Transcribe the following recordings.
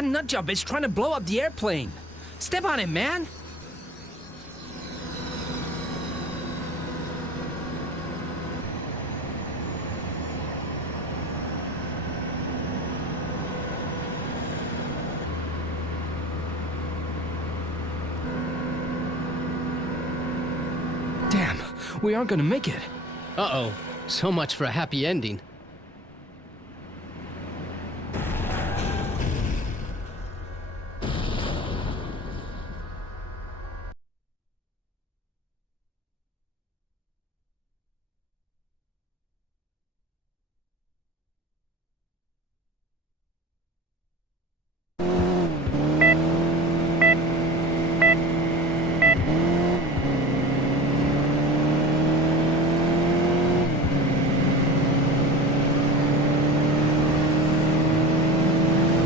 That nutjob is trying to blow up the airplane. Step on it, man. Damn, we aren't gonna make it. Uh-oh. So much for a happy ending.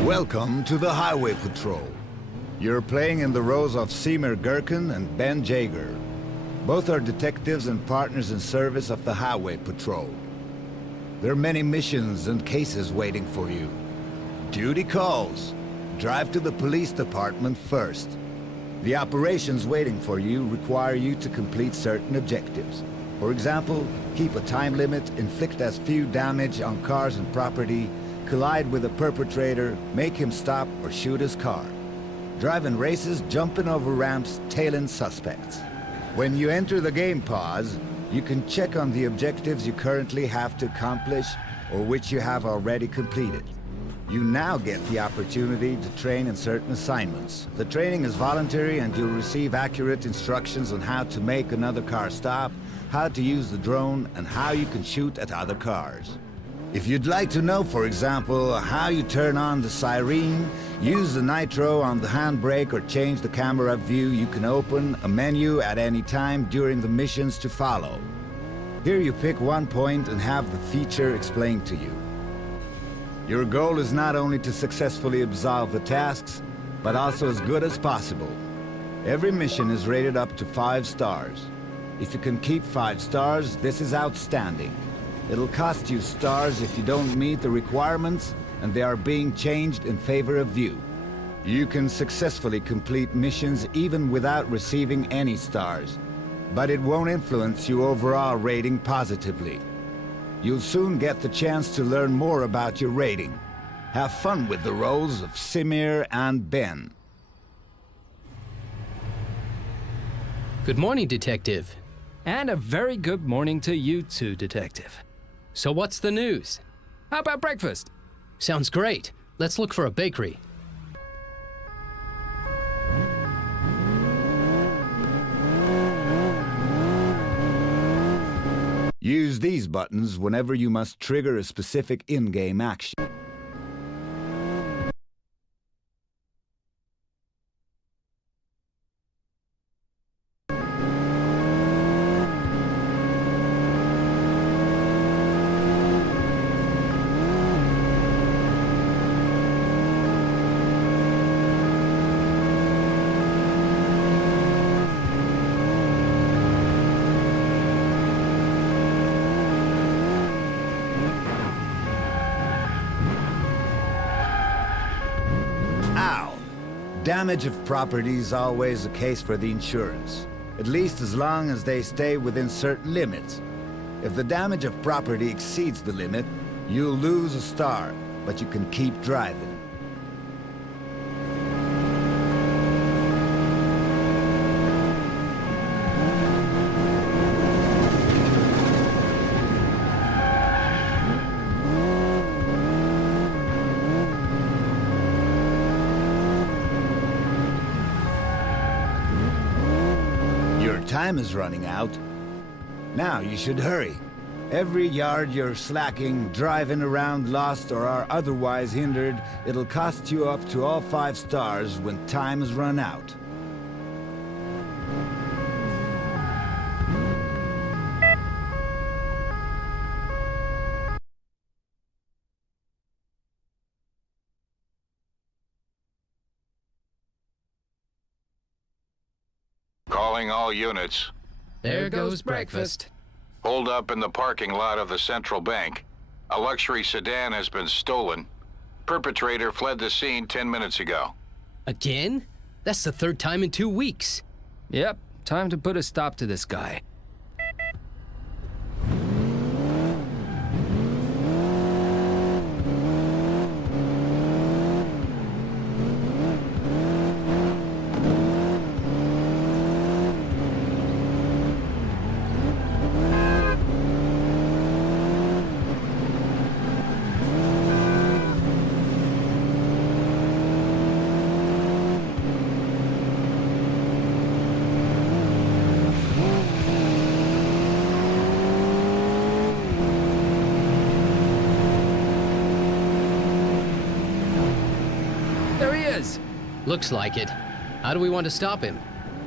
Welcome to the Highway Patrol. You're playing in the roles of Seymour Gherkin and Ben Jaeger. Both are detectives and partners in service of the Highway Patrol. There are many missions and cases waiting for you. Duty calls. Drive to the police department first. The operations waiting for you require you to complete certain objectives. For example, keep a time limit, inflict as few damage on cars and property, collide with a perpetrator, make him stop or shoot his car. Driving races, jumping over ramps, tailing suspects. When you enter the game pause, you can check on the objectives you currently have to accomplish or which you have already completed. You now get the opportunity to train in certain assignments. The training is voluntary and you'll receive accurate instructions on how to make another car stop, how to use the drone, and how you can shoot at other cars. If you'd like to know, for example, how you turn on the siren, use the nitro on the handbrake, or change the camera view, you can open a menu at any time during the missions to follow. Here you pick one point and have the feature explained to you. Your goal is not only to successfully absolve the tasks, but also as good as possible. Every mission is rated up to 5 stars. If you can keep 5 stars, this is outstanding. It'll cost you stars if you don't meet the requirements, and they are being changed in favor of you. You can successfully complete missions even without receiving any stars, but it won't influence your overall rating positively. You'll soon get the chance to learn more about your rating. Have fun with the roles of Seymour and Ben. Good morning, Detective. And a very good morning to you too, Detective. So what's the news? How about breakfast? Sounds great. Let's look for a bakery. Use these buttons whenever you must trigger a specific in-game action. Damage of property is always a case for the insurance, at least as long as they stay within certain limits. If the damage of property exceeds the limit, you'll lose a star, but you can keep driving. Time is running out. Now you should hurry. Every yard you're slacking, driving around lost, or are otherwise hindered, it'll cost you up to all 5 stars when time has run out. Calling all units. There goes breakfast. Hold up in the parking lot of the central bank. A luxury sedan has been stolen. Perpetrator fled the scene 10 minutes ago. Again? That's the third time in 2 weeks. Yep, time to put a stop to this guy. There he is! Looks like it. How do we want to stop him?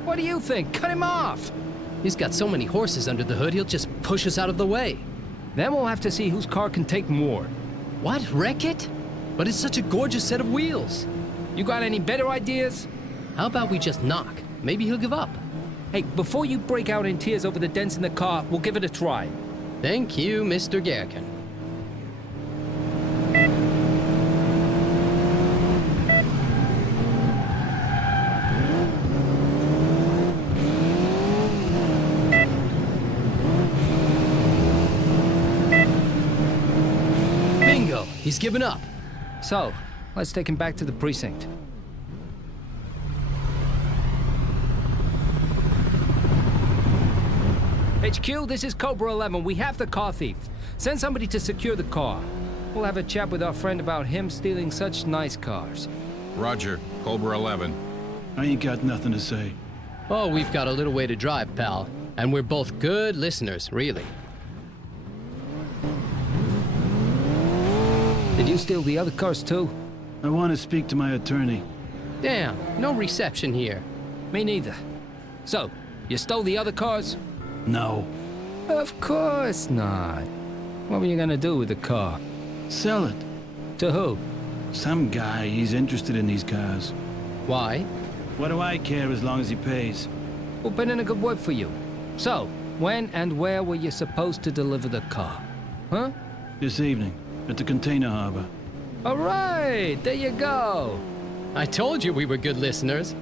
What do you think? Cut him off! He's got so many horses under the hood, he'll just push us out of the way. Then we'll have to see whose car can take more. What? Wreck it? But it's such a gorgeous set of wheels. You got any better ideas? How about we just knock? Maybe he'll give up. Hey, before you break out in tears over the dents in the car, we'll give it a try. Thank you, Mr. Gherkin. Bingo! He's given up. So, let's take him back to the precinct. HQ, this is Cobra 11. We have the car thief. Send somebody to secure the car. We'll have a chat with our friend about him stealing such nice cars. Roger, Cobra 11. I ain't got nothing to say. Oh, we've got a little way to drive, pal. And we're both good listeners, really. Did you steal the other cars too? I want to speak to my attorney. Damn, no reception here. Me neither. So, you stole the other cars? No. Of course not. What were you gonna do with the car? Sell it. To who? Some guy, he's interested in these cars. Why? What do I care as long as he pays? We'll put in a good word for you. So, when and where were you supposed to deliver the car? Huh? This evening, at the container harbor. All right, there you go. I told you we were good listeners.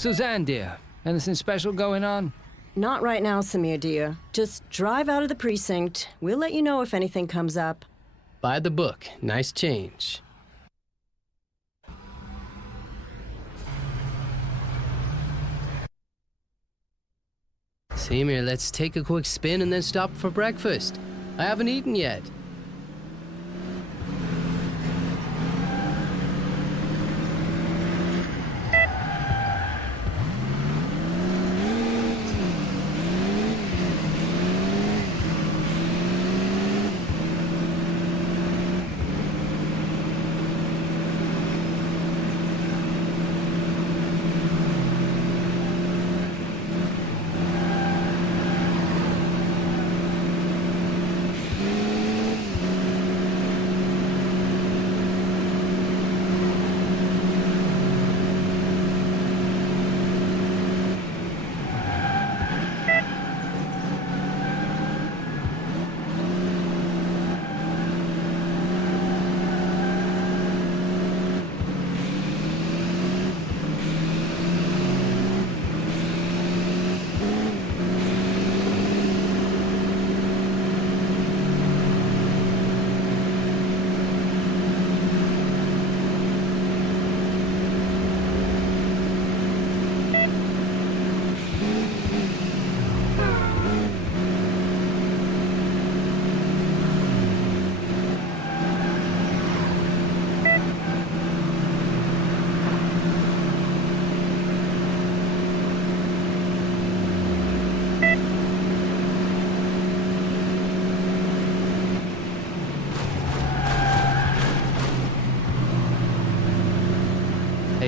Suzanne, dear, anything special going on? Not right now, Samir, dear. Just drive out of the precinct. We'll let you know if anything comes up. By the book. Nice change. Samir, let's take a quick spin and then stop for breakfast. I haven't eaten yet.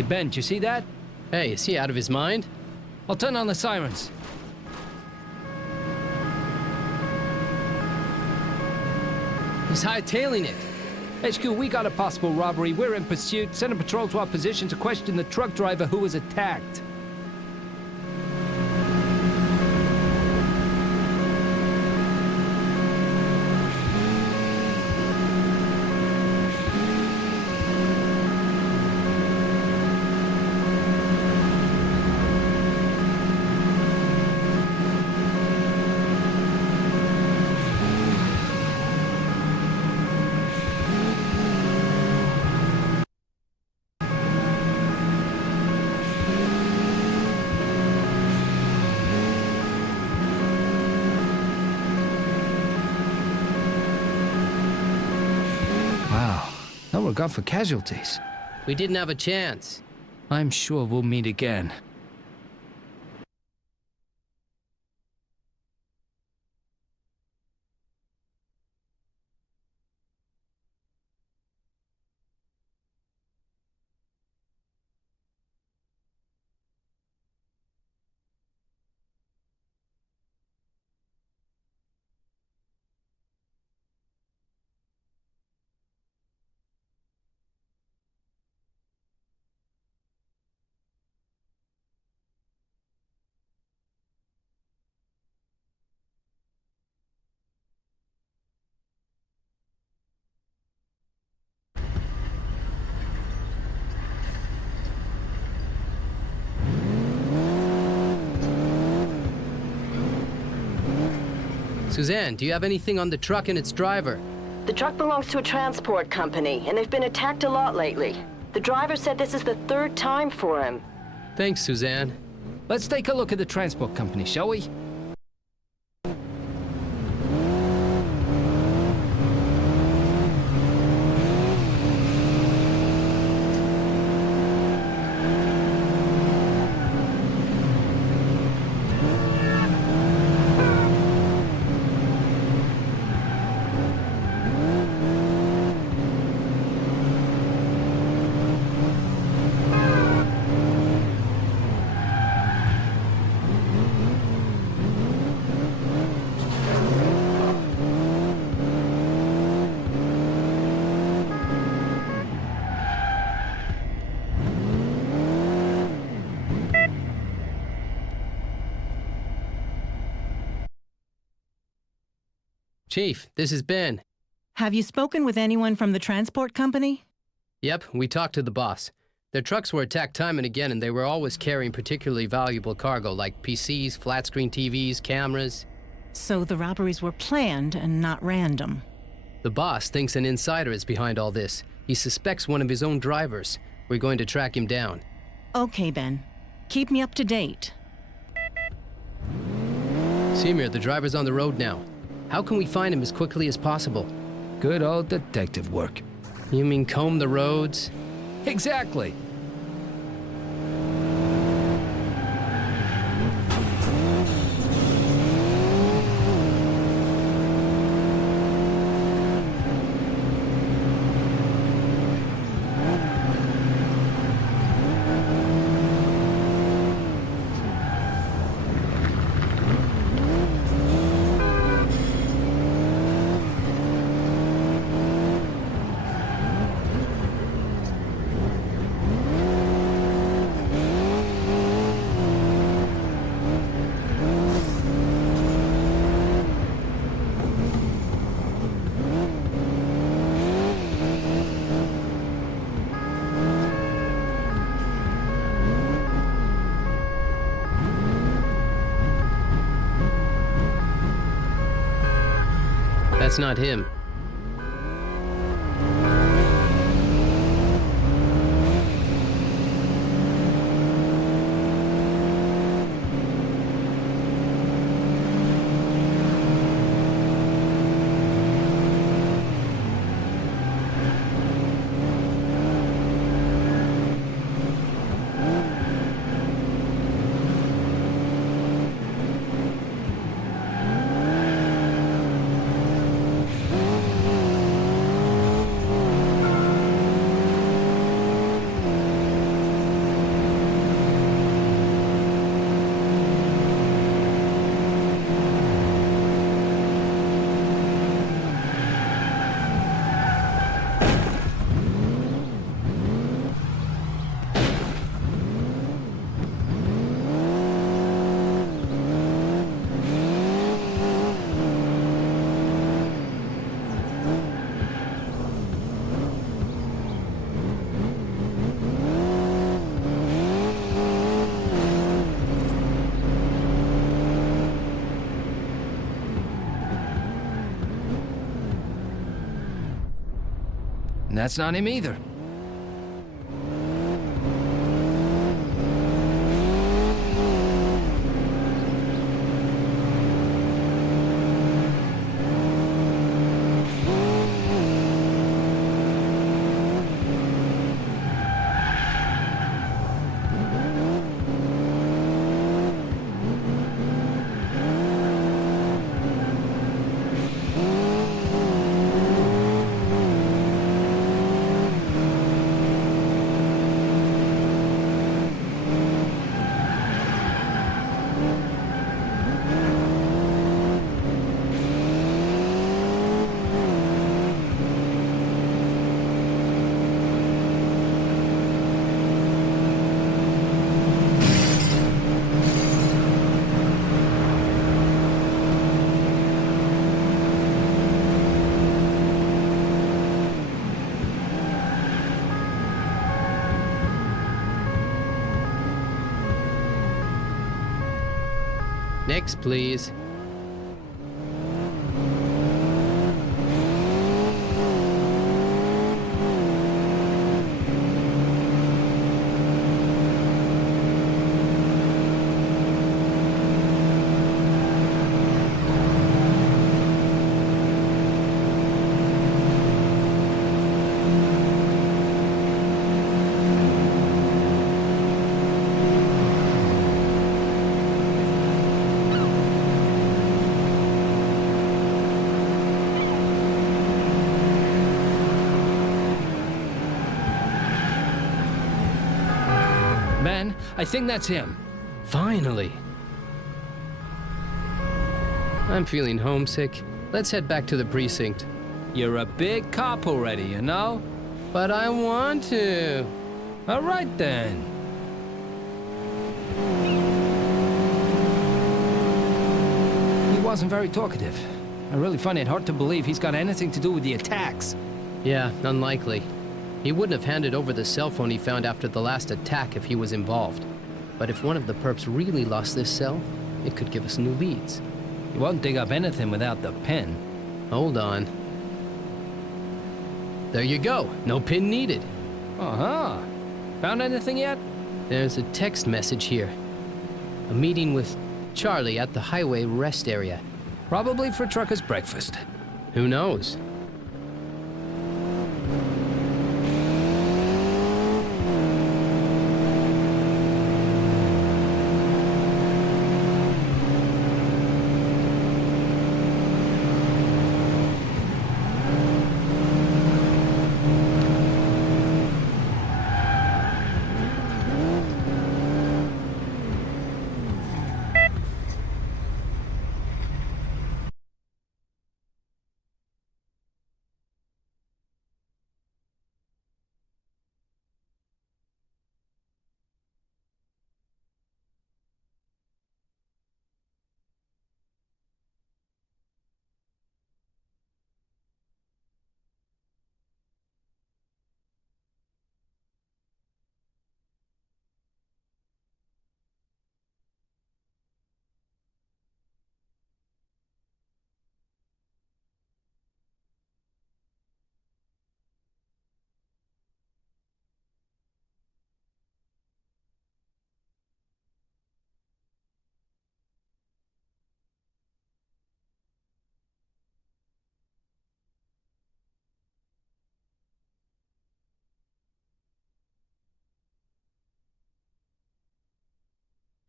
Hey, Ben, did you see that? Hey, is he out of his mind? I'll turn on the sirens. He's hightailing it. HQ, we got a possible robbery. We're in pursuit. Send a patrol to our position to question the truck driver who was attacked. Wow, no regard for casualties. We didn't have a chance. I'm sure we'll meet again. Suzanne, do you have anything on the truck and its driver? The truck belongs to a transport company, and they've been attacked a lot lately. The driver said this is the third time for him. Thanks, Suzanne. Let's take a look at the transport company, shall we? Chief, this is Ben. Have you spoken with anyone from the transport company? Yep, we talked to the boss. Their trucks were attacked time and again, and they were always carrying particularly valuable cargo like PCs, flat-screen TVs, cameras. So the robberies were planned and not random. The boss thinks an insider is behind all this. He suspects one of his own drivers. We're going to track him down. Okay, Ben. Keep me up to date. Semir, the driver's on the road now. How can we find him as quickly as possible? Good old detective work. You mean comb the roads? Exactly. That's not him. And that's not him either. Next, please. Ben, I think that's him. Finally. I'm feeling homesick. Let's head back to the precinct. You're a big cop already, you know? But I want to. All right, then. He wasn't very talkative. I really find it hard to believe he's got anything to do with the attacks. Yeah, unlikely. He wouldn't have handed over the cell phone he found after the last attack if he was involved. But if one of the perps really lost this cell, it could give us new leads. He won't dig up anything without the pin. Hold on. There you go. No pin needed. Uh-huh. Found anything yet? There's a text message here. A meeting with Charlie at the highway rest area. Probably for truckers' breakfast. Who knows?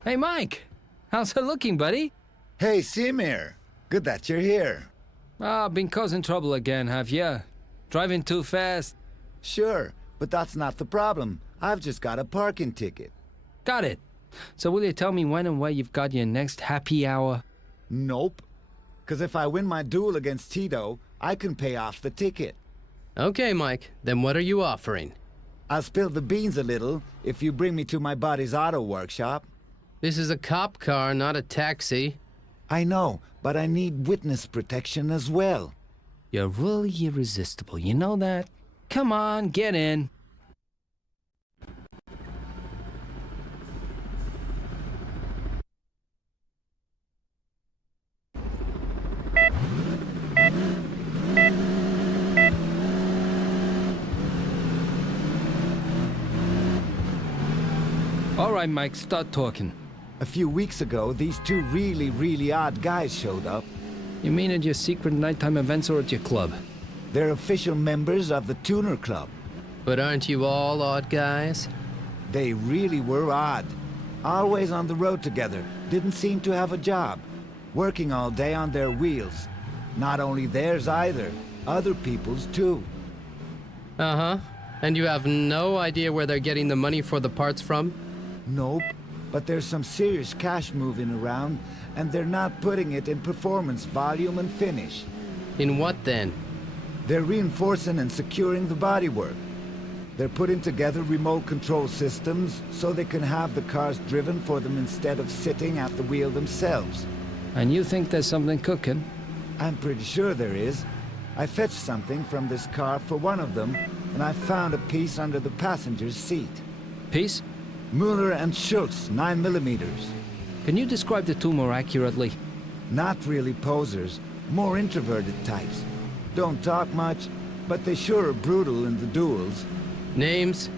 Hey, Mike. How's it looking, buddy? Hey, Seymour. Good that you're here. Been causing trouble again, have ya? Driving too fast? Sure, but that's not the problem. I've just got a parking ticket. Got it. So will you tell me when and where you've got your next happy hour? Nope. 'Cause if I win my duel against Tito, I can pay off the ticket. Okay, Mike. Then what are you offering? I'll spill the beans a little if you bring me to my buddy's auto workshop. This is a cop car, not a taxi. I know, but I need witness protection as well. You're really irresistible, you know that? Come on, get in. All right, Mike, start talking. A few weeks ago, these two really odd guys showed up. You mean at your secret nighttime events or at your club? They're official members of the Tuner Club. But aren't you all odd guys? They really were odd. Always on the road together, didn't seem to have a job. Working all day on their wheels. Not only theirs either, other people's too. Uh-huh. And you have no idea where they're getting the money for the parts from? Nope, but there's some serious cash moving around, and they're not putting it in performance, volume, and finish. In what then? They're reinforcing and securing the bodywork. They're putting together remote control systems so they can have the cars driven for them instead of sitting at the wheel themselves. And you think there's something cooking? I'm pretty sure there is. I fetched something from this car for one of them, and I found a piece under the passenger's seat. Peace? Mueller and Schultz, 9mm. Can you describe the two more accurately? Not really posers, more introverted types. Don't talk much, but they sure are brutal in the duels. Names?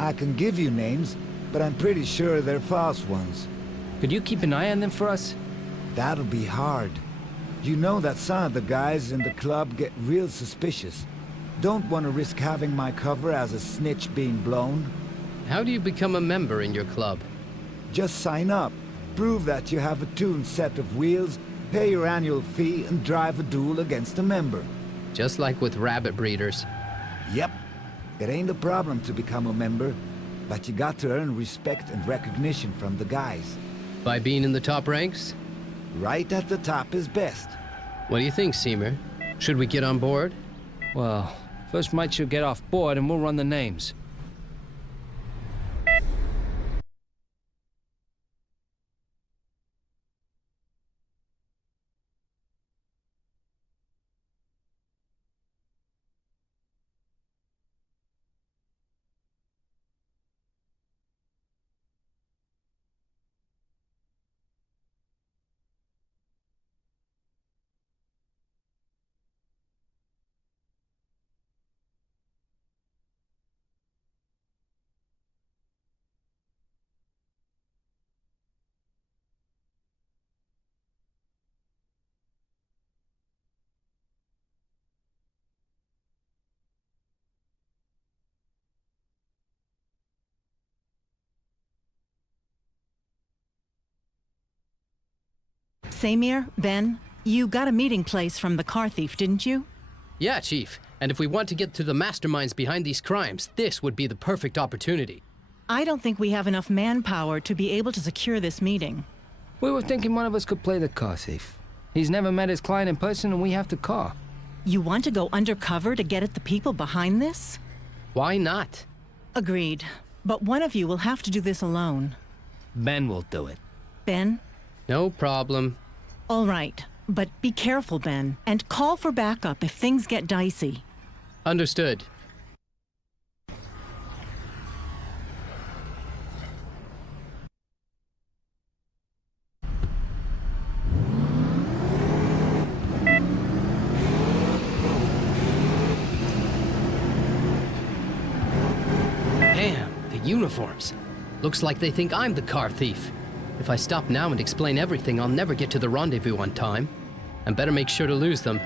I can give you names, but I'm pretty sure they're false ones. Could you keep an eye on them for us? That'll be hard. You know that some of the guys in the club get real suspicious. Don't want to risk having my cover as a snitch being blown. How do you become a member in your club? Just sign up, prove that you have a tuned set of wheels, pay your annual fee, and drive a duel against a member. Just like with rabbit breeders. Yep. It ain't a problem to become a member, but you got to earn respect and recognition from the guys. By being in the top ranks? Right at the top is best. What do you think, Seymour? Should we get on board? Well, first Mike should get off board and we'll run the names. Samir, Ben, you got a meeting place from the car thief, didn't you? Yeah, Chief. And if we want to get to the masterminds behind these crimes, this would be the perfect opportunity. I don't think we have enough manpower to be able to secure this meeting. We were thinking one of us could play the car thief. He's never met his client in person and we have the car. You want to go undercover to get at the people behind this? Why not? Agreed. But one of you will have to do this alone. Ben will do it. Ben? No problem. All right. But be careful, Ben, and call for backup if things get dicey. Understood. Damn, the uniforms. Looks like they think I'm the car thief. If I stop now and explain everything, I'll never get to the rendezvous on time. I better make sure to lose them.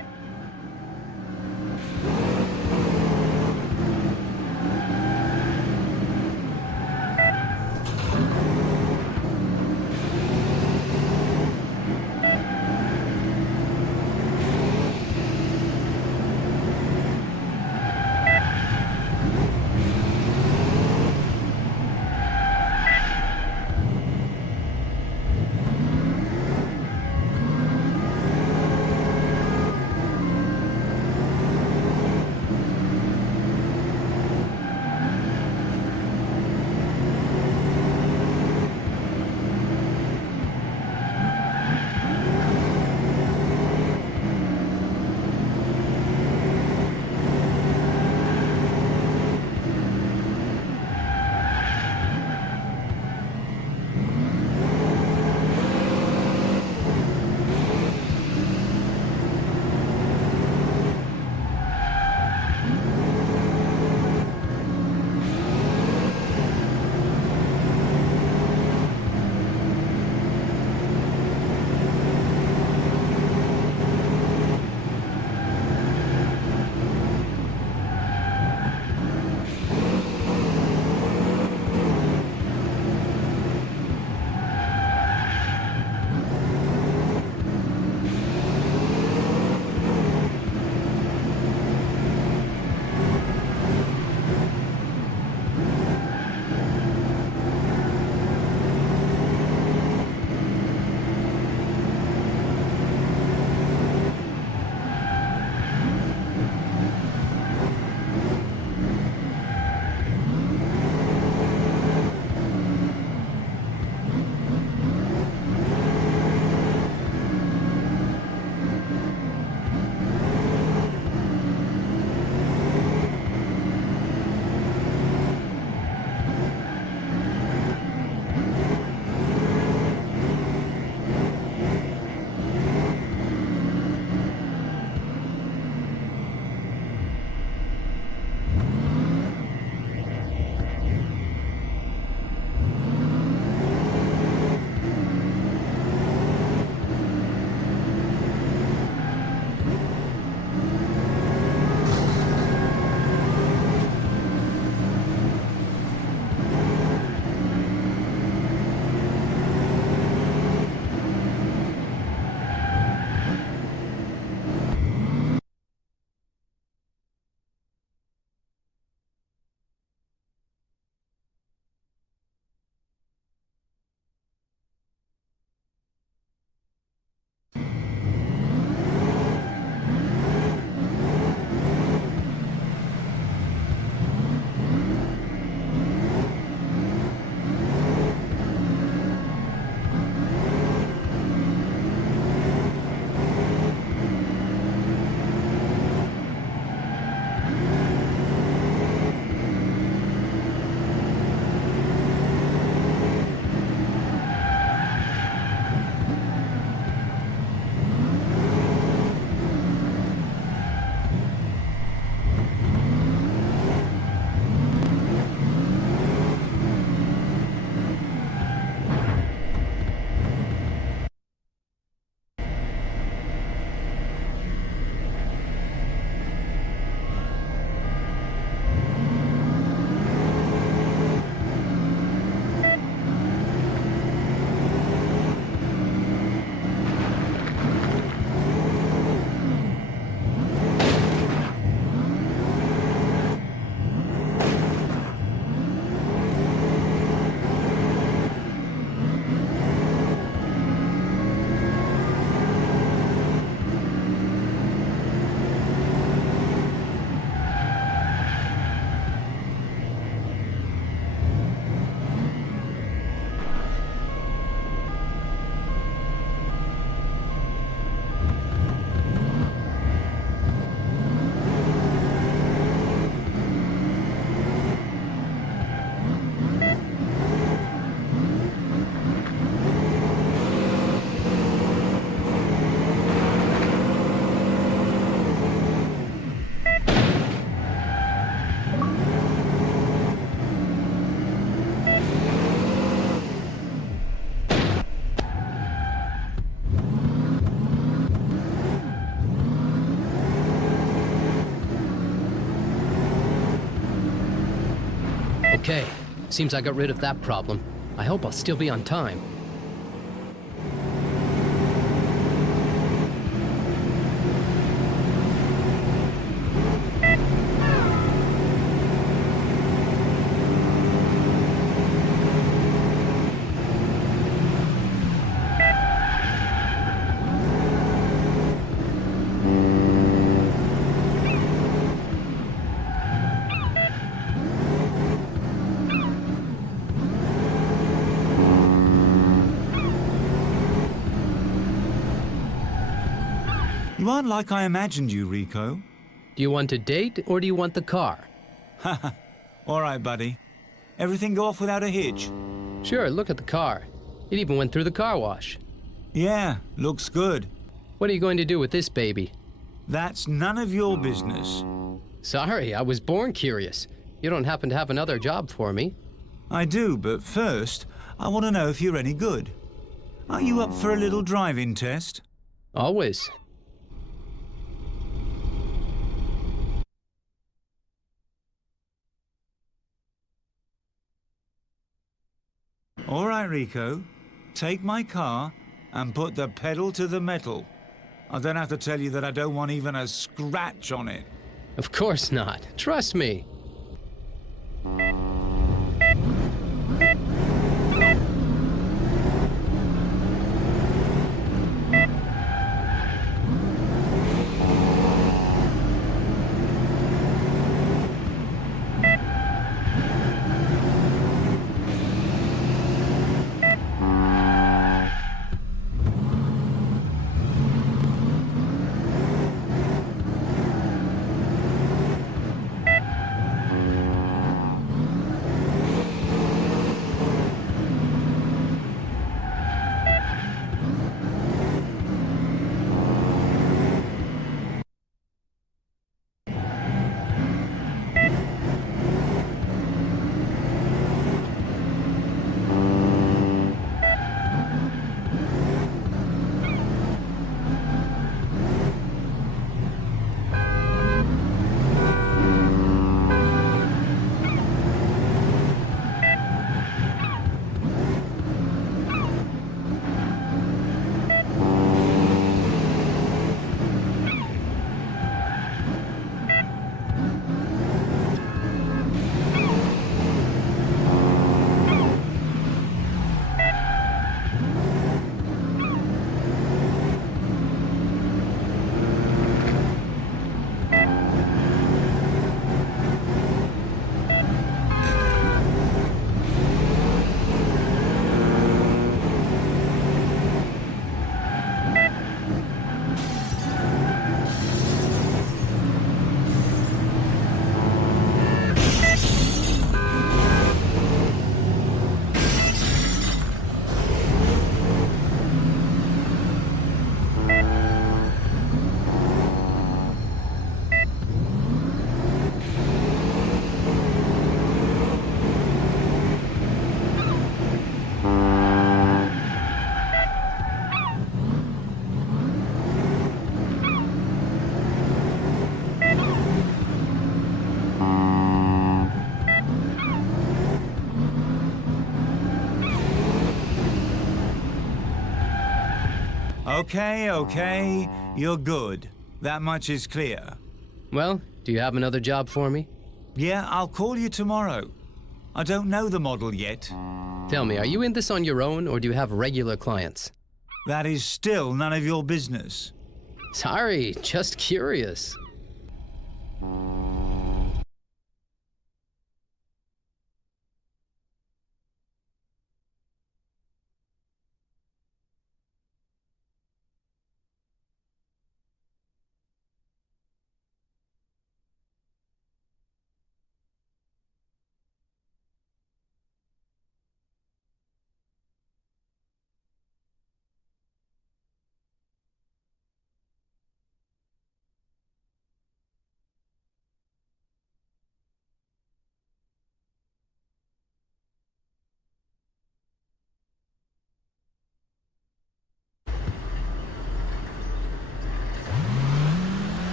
Okay, seems I got rid of that problem. I hope I'll still be on time. You aren't like I imagined you, Rico. Do you want to date or do you want the car? All right, buddy. Everything go off without a hitch? Sure, look at the car. It even went through the car wash. Yeah, looks good. What are you going to do with this baby? That's none of your business. Sorry, I was born curious. You don't happen to have another job for me? I do, but first, I want to know if you're any good. Are you up for a little driving test? Always. All right, Rico. Take my car and put the pedal to the metal. I don't have to tell you that I don't want even a scratch on it. Of course not. Trust me. Okay, you're good. That much is clear. Well, do you have another job for me? Yeah, I'll call you tomorrow. I don't know the model yet. Tell me, are you in this on your own or do you have regular clients? That is still none of your business. Sorry, just curious.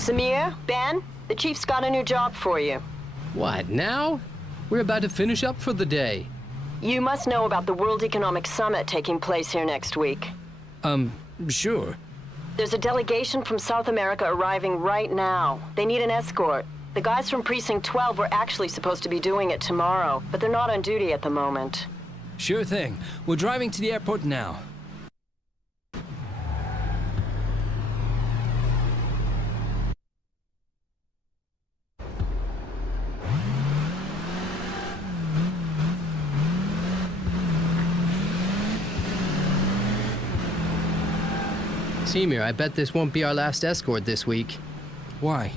Samir, Ben, the chief's got a new job for you. What, now? We're about to finish up for the day. You must know about the World Economic Summit taking place here next week. Sure. There's a delegation from South America arriving right now. They need an escort. The guys from Precinct 12 were actually supposed to be doing it tomorrow, but they're not on duty at the moment. Sure thing. We're driving to the airport now. Semir, I bet this won't be our last escort this week. Why?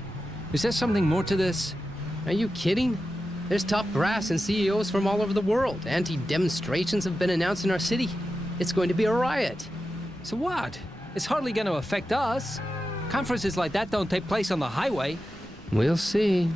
Is there something more to this? Are you kidding? There's top brass and CEOs from all over the world. Anti-demonstrations have been announced in our city. It's going to be a riot. So what? It's hardly going to affect us. Conferences like that don't take place on the highway. We'll see.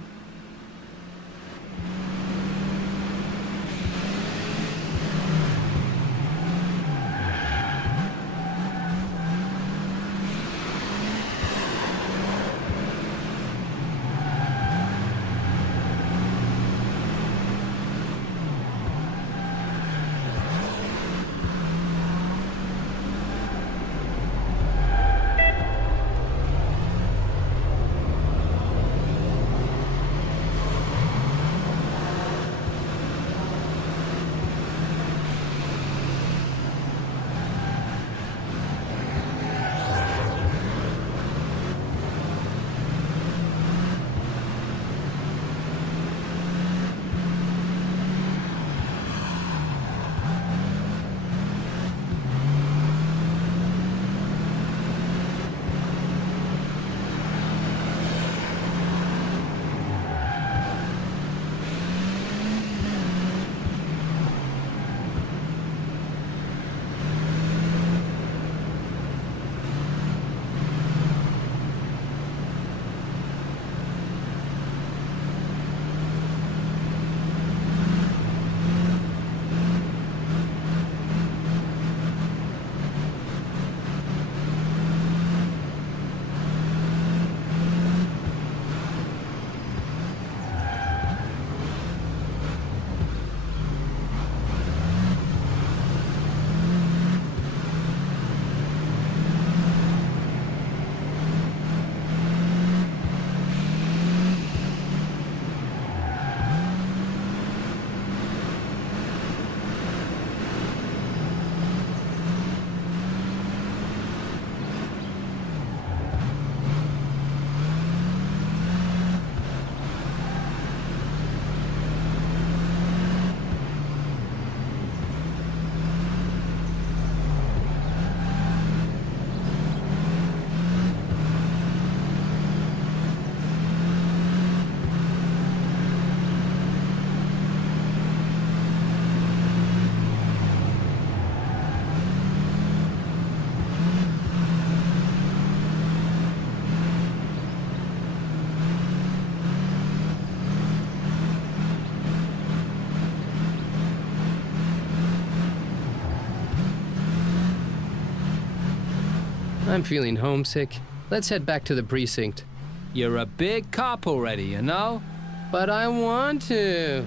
I'm feeling homesick. Let's head back to the precinct. You're a big cop already, you know? But I want to.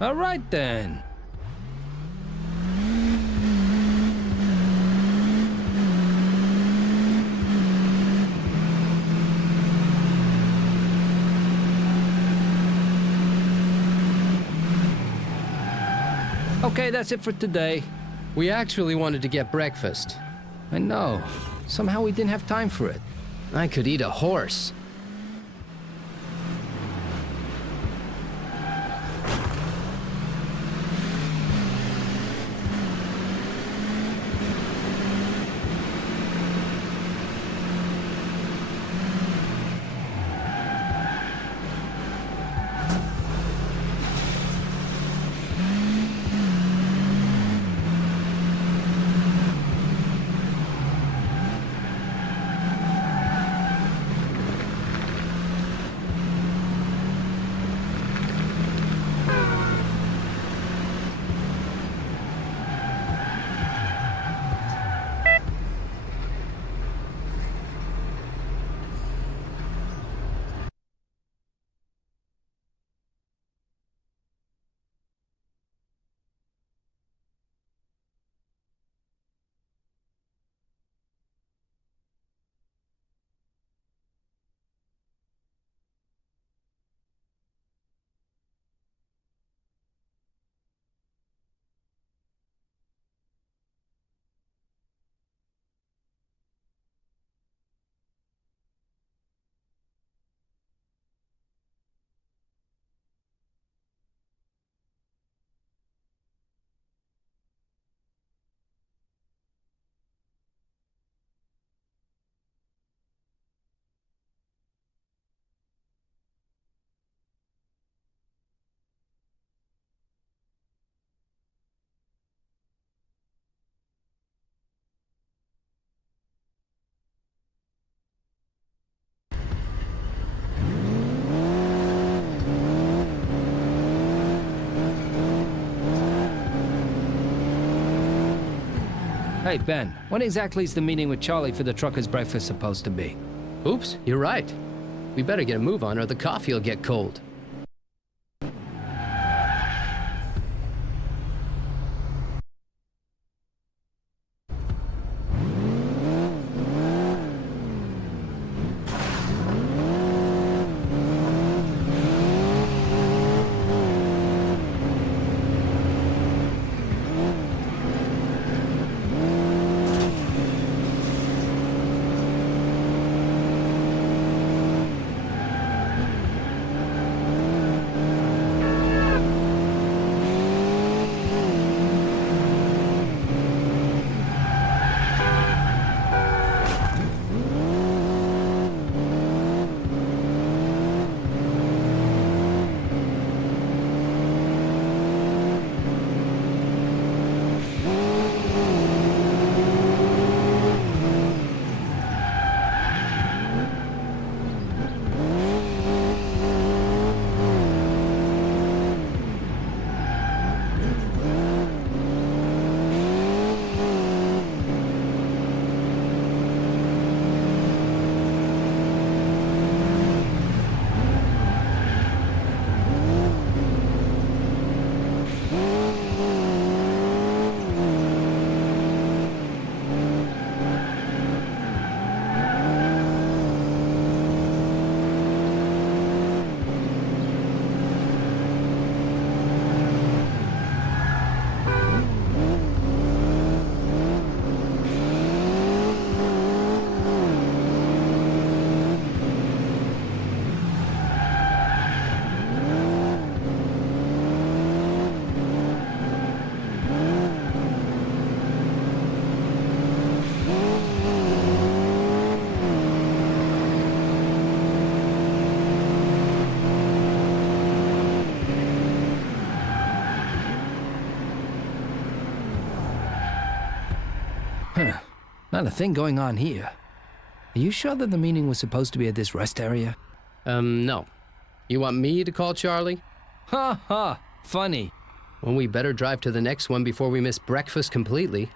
All right then. Okay, that's it for today. We actually wanted to get breakfast. I know. Somehow we didn't have time for it. I could eat a horse. Hey, Ben, when exactly is the meeting with Charlie for the truckers' breakfast supposed to be? Oops, you're right. We better get a move on or the coffee will get cold. Not a thing going on here. Are you sure that the meeting was supposed to be at this rest area? No. You want me to call Charlie? Ha ha! Funny. Well, we better drive to the next one before we miss breakfast completely.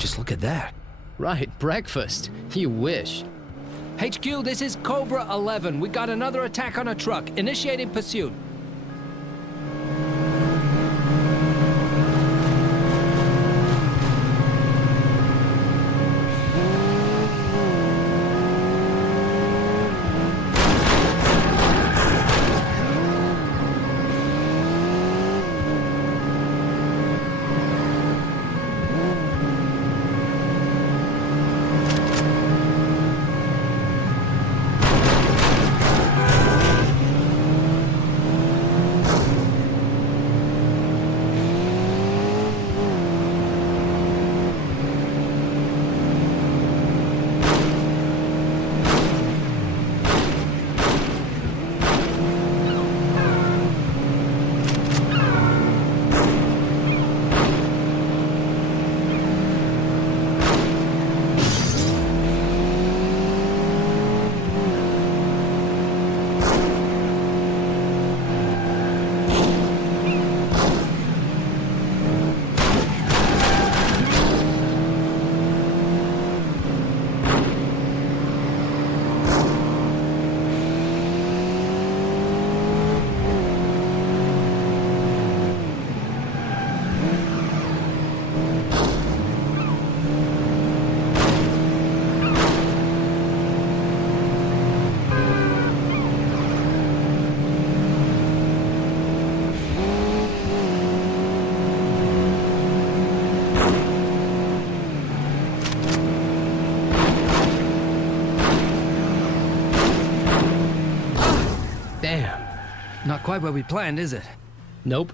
Just look at that. Right, breakfast. You wish. HQ, this is Cobra 11. We got another attack on a truck. Initiating pursuit. Damn. Not quite what we planned, is it? Nope.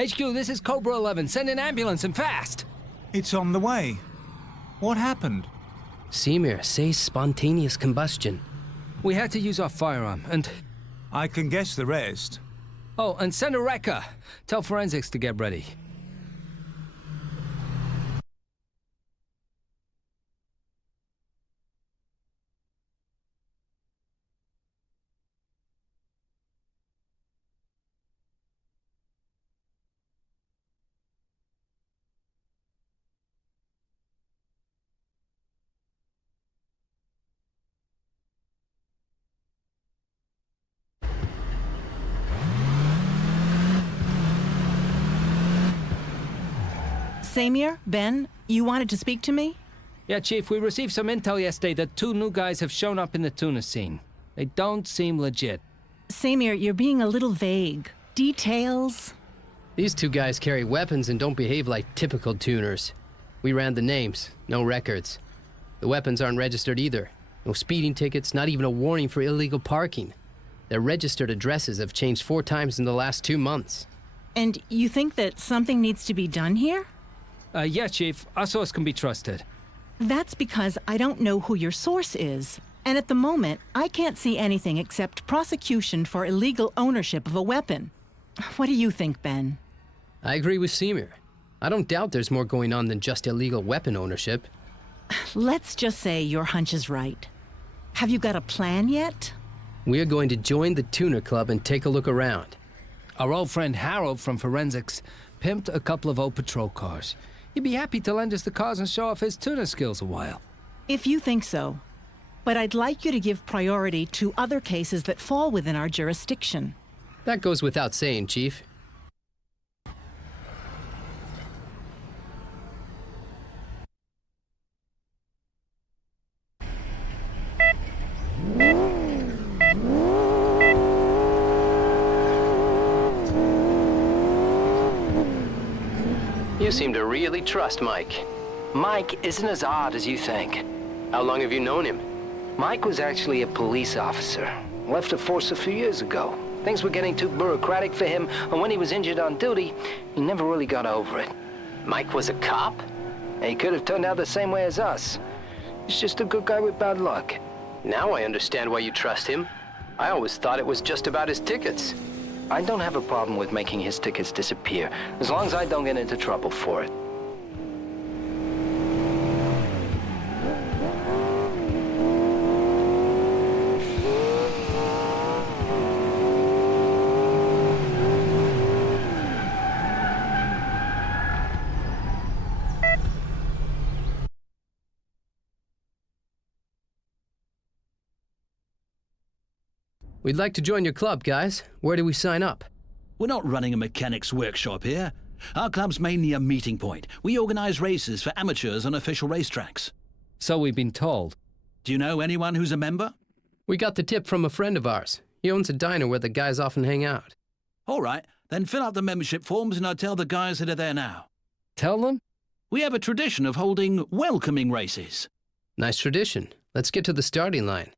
HQ, this is Cobra 11. Send an ambulance and fast. It's on the way. What happened? Semir says spontaneous combustion. We had to use our firearm, and... I can guess the rest. Oh, and send a wrecker. Tell forensics to get ready. Samir, Ben, you wanted to speak to me? Yeah, Chief, we received some intel yesterday that 2 new guys have shown up in the tuna scene. They don't seem legit. Samir, you're being a little vague. Details? These 2 guys carry weapons and don't behave like typical tuners. We ran the names, no records. The weapons aren't registered either. No speeding tickets, not even a warning for illegal parking. Their registered addresses have changed 4 times in the last 2 months. And you think that something needs to be done here? Yeah, Chief. Our source can be trusted. That's because I don't know who your source is. And at the moment, I can't see anything except prosecution for illegal ownership of a weapon. What do you think, Ben? I agree with Semir. I don't doubt there's more going on than just illegal weapon ownership. Let's just say your hunch is right. Have you got a plan yet? We're going to join the Tuner Club and take a look around. Our old friend Harold from Forensics pimped a couple of old patrol cars. He'd be happy to lend us the cars and show off his tuna skills a while. If you think so. But I'd like you to give priority to other cases that fall within our jurisdiction. That goes without saying, Chief. You seem to really trust Mike. Mike isn't as odd as you think. How long have you known him? Mike was actually a police officer. Left the force a few years ago. Things were getting too bureaucratic for him, and when he was injured on duty, he never really got over it. Mike was a cop? He could have turned out the same way as us. He's just a good guy with bad luck. Now I understand why you trust him. I always thought it was just about his tickets. I don't have a problem with making his tickets disappear, as long as I don't get into trouble for it. We'd like to join your club, guys. Where do we sign up? We're not running a mechanics workshop here. Our club's mainly a meeting point. We organize races for amateurs on official racetracks. So we've been told. Do you know anyone who's a member? We got the tip from a friend of ours. He owns a diner where the guys often hang out. All right, then fill out the membership forms and I'll tell the guys that are there now. Tell them? We have a tradition of holding welcoming races. Nice tradition. Let's get to the starting line.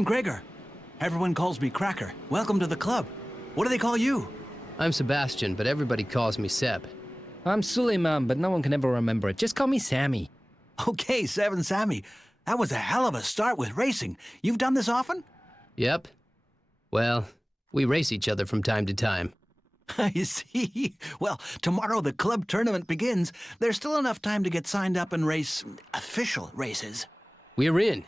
I'm Gregor. Everyone calls me Cracker. Welcome to the club. What do they call you? I'm Sebastian, but everybody calls me Seb. I'm Suleiman, but no one can ever remember it. Just call me Sammy. Okay, Seb and Sammy. That was a hell of a start with racing. You've done this often? Yep. Well, we race each other from time to time. I see. Well, tomorrow the club tournament begins. There's still enough time to get signed up and race official races. We're in.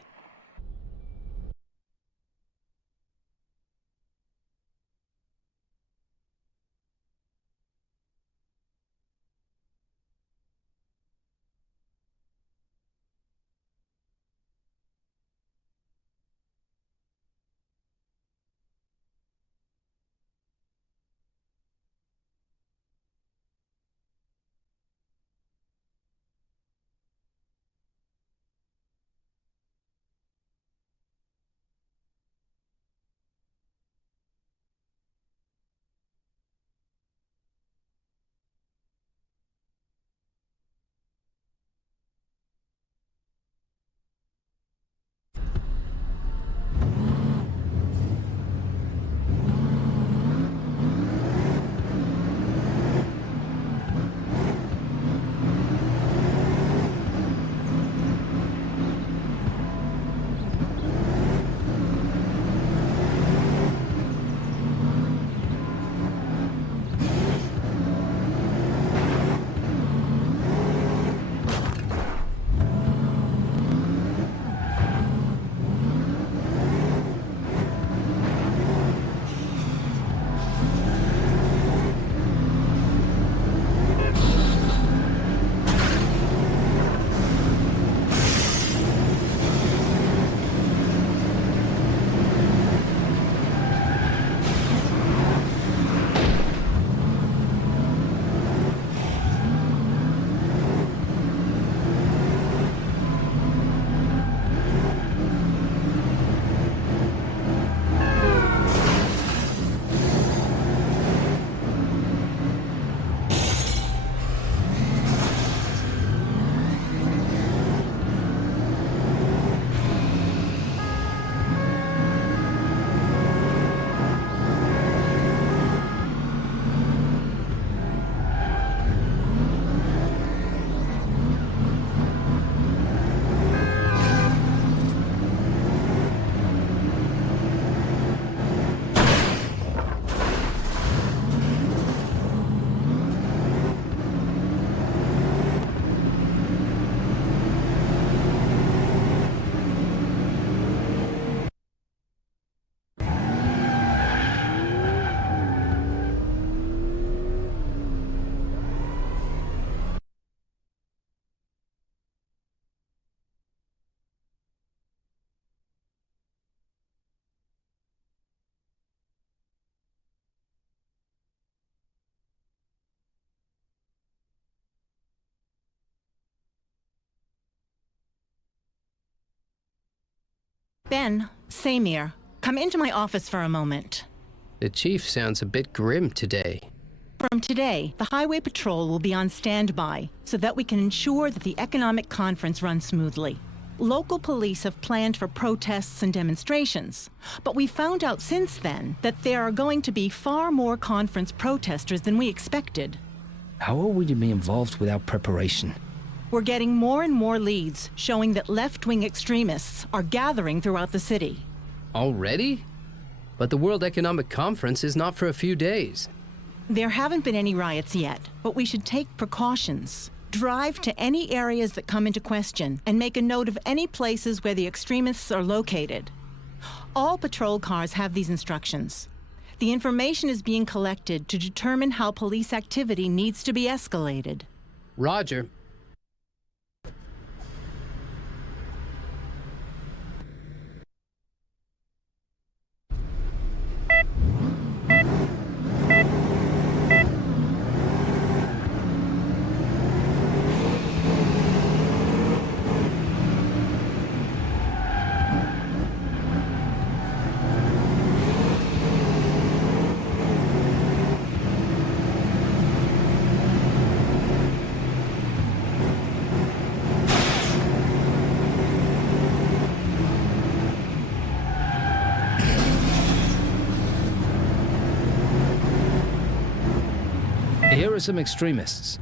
Ben, Samir, come into my office for a moment. The chief sounds a bit grim today. From today, the Highway Patrol will be on standby so that we can ensure that the economic conference runs smoothly. Local police have planned for protests and demonstrations, but we found out since then that there are going to be far more conference protesters than we expected. How are we to be involved without preparation? We're getting more and more leads showing that left-wing extremists are gathering throughout the city. Already? But the World Economic Conference is not for a few days. There haven't been any riots yet, but we should take precautions. Drive to any areas that come into question and make a note of any places where the extremists are located. All patrol cars have these instructions. The information is being collected to determine how police activity needs to be escalated. Roger. Here are some extremists.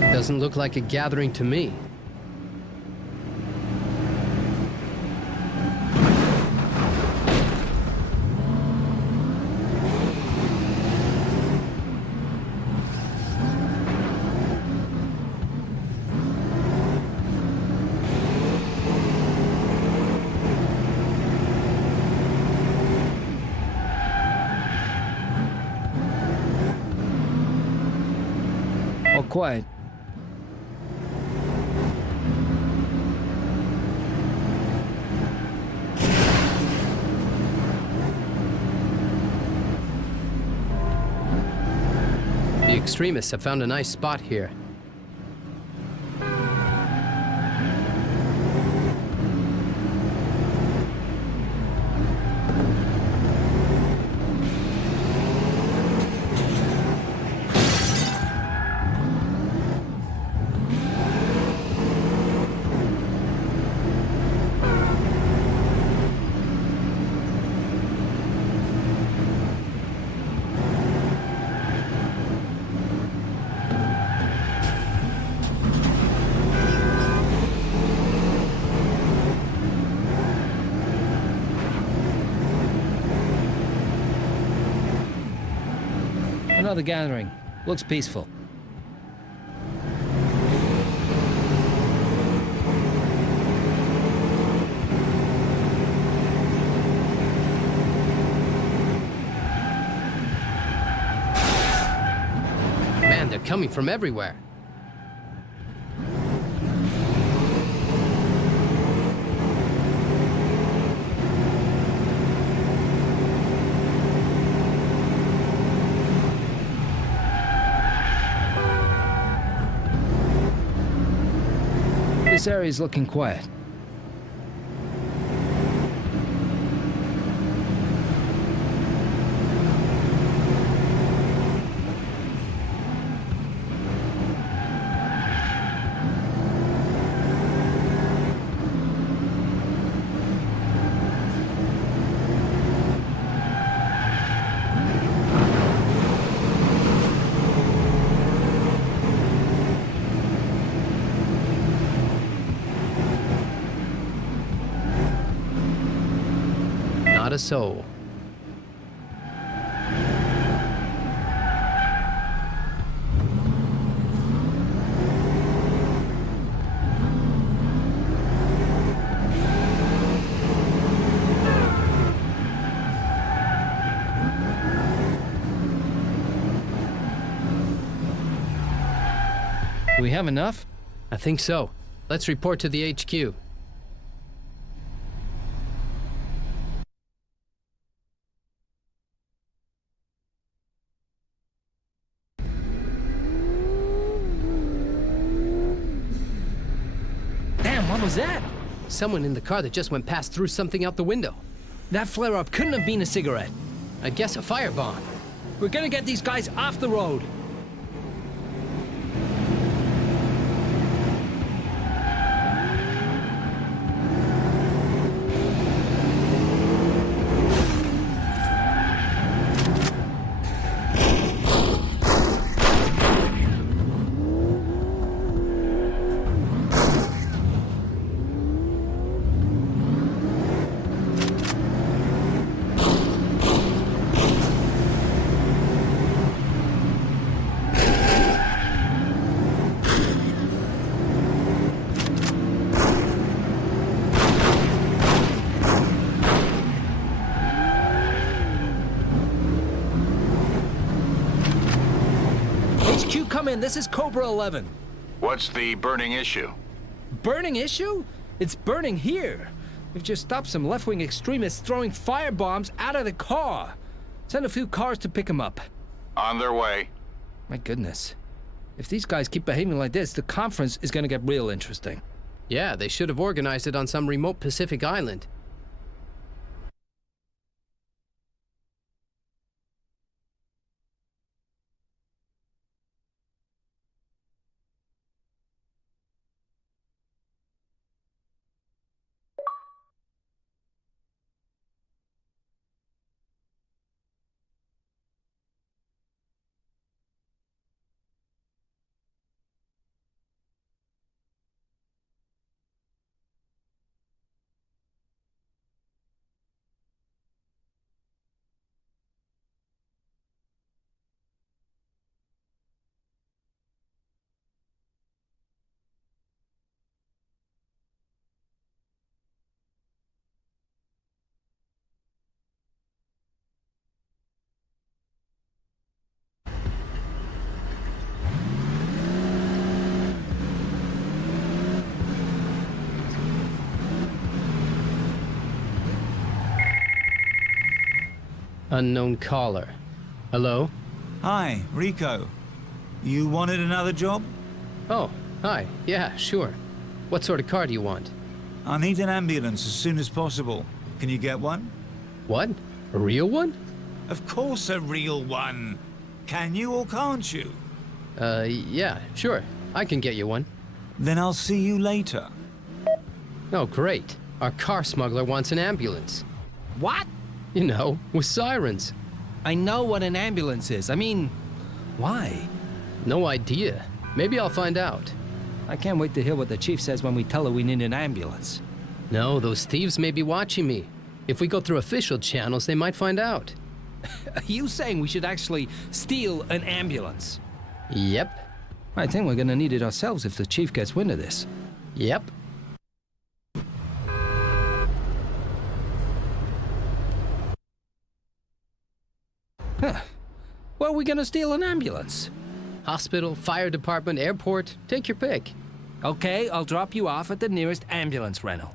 Doesn't look like a gathering to me. All quiet. The extremists have found a nice spot here. Another gathering. Looks peaceful. Man, they're coming from everywhere. This area is looking quiet. Not a soul. Do we have enough? I think so. Let's report to the HQ. Damn, what was that? Someone in the car that just went past threw something out the window. That flare-up couldn't have been a cigarette. I guess a firebomb. We're gonna get these guys off the road. HQ, come in. This is Cobra 11. What's the burning issue? Burning issue? It's burning here. We've just stopped some left-wing extremists throwing firebombs out of the car. Send a few cars to pick them up. On their way. My goodness. If these guys keep behaving like this, the conference is gonna get real interesting. Yeah, they should have organized it on some remote Pacific island. Unknown caller. Hello? Hi, Rico. You wanted another job? Oh, hi. Yeah, sure. What sort of car do you want? I need an ambulance as soon as possible. Can you get one? What? A real one? Of course a real one. Can you or can't you? Yeah, sure. I can get you one. Then I'll see you later. Oh, great. Our car smuggler wants an ambulance. What? You know, with sirens. I know what an ambulance is. I mean, why? No idea. Maybe I'll find out. I can't wait to hear what the chief says when we tell her we need an ambulance. No, those thieves may be watching me. If we go through official channels, they might find out. Are you saying we should actually steal an ambulance? Yep. I think we're gonna need it ourselves if the chief gets wind of this. Yep. Huh. Where are we gonna steal an ambulance? Hospital, fire department, airport. Take your pick. Okay, I'll drop you off at the nearest ambulance rental.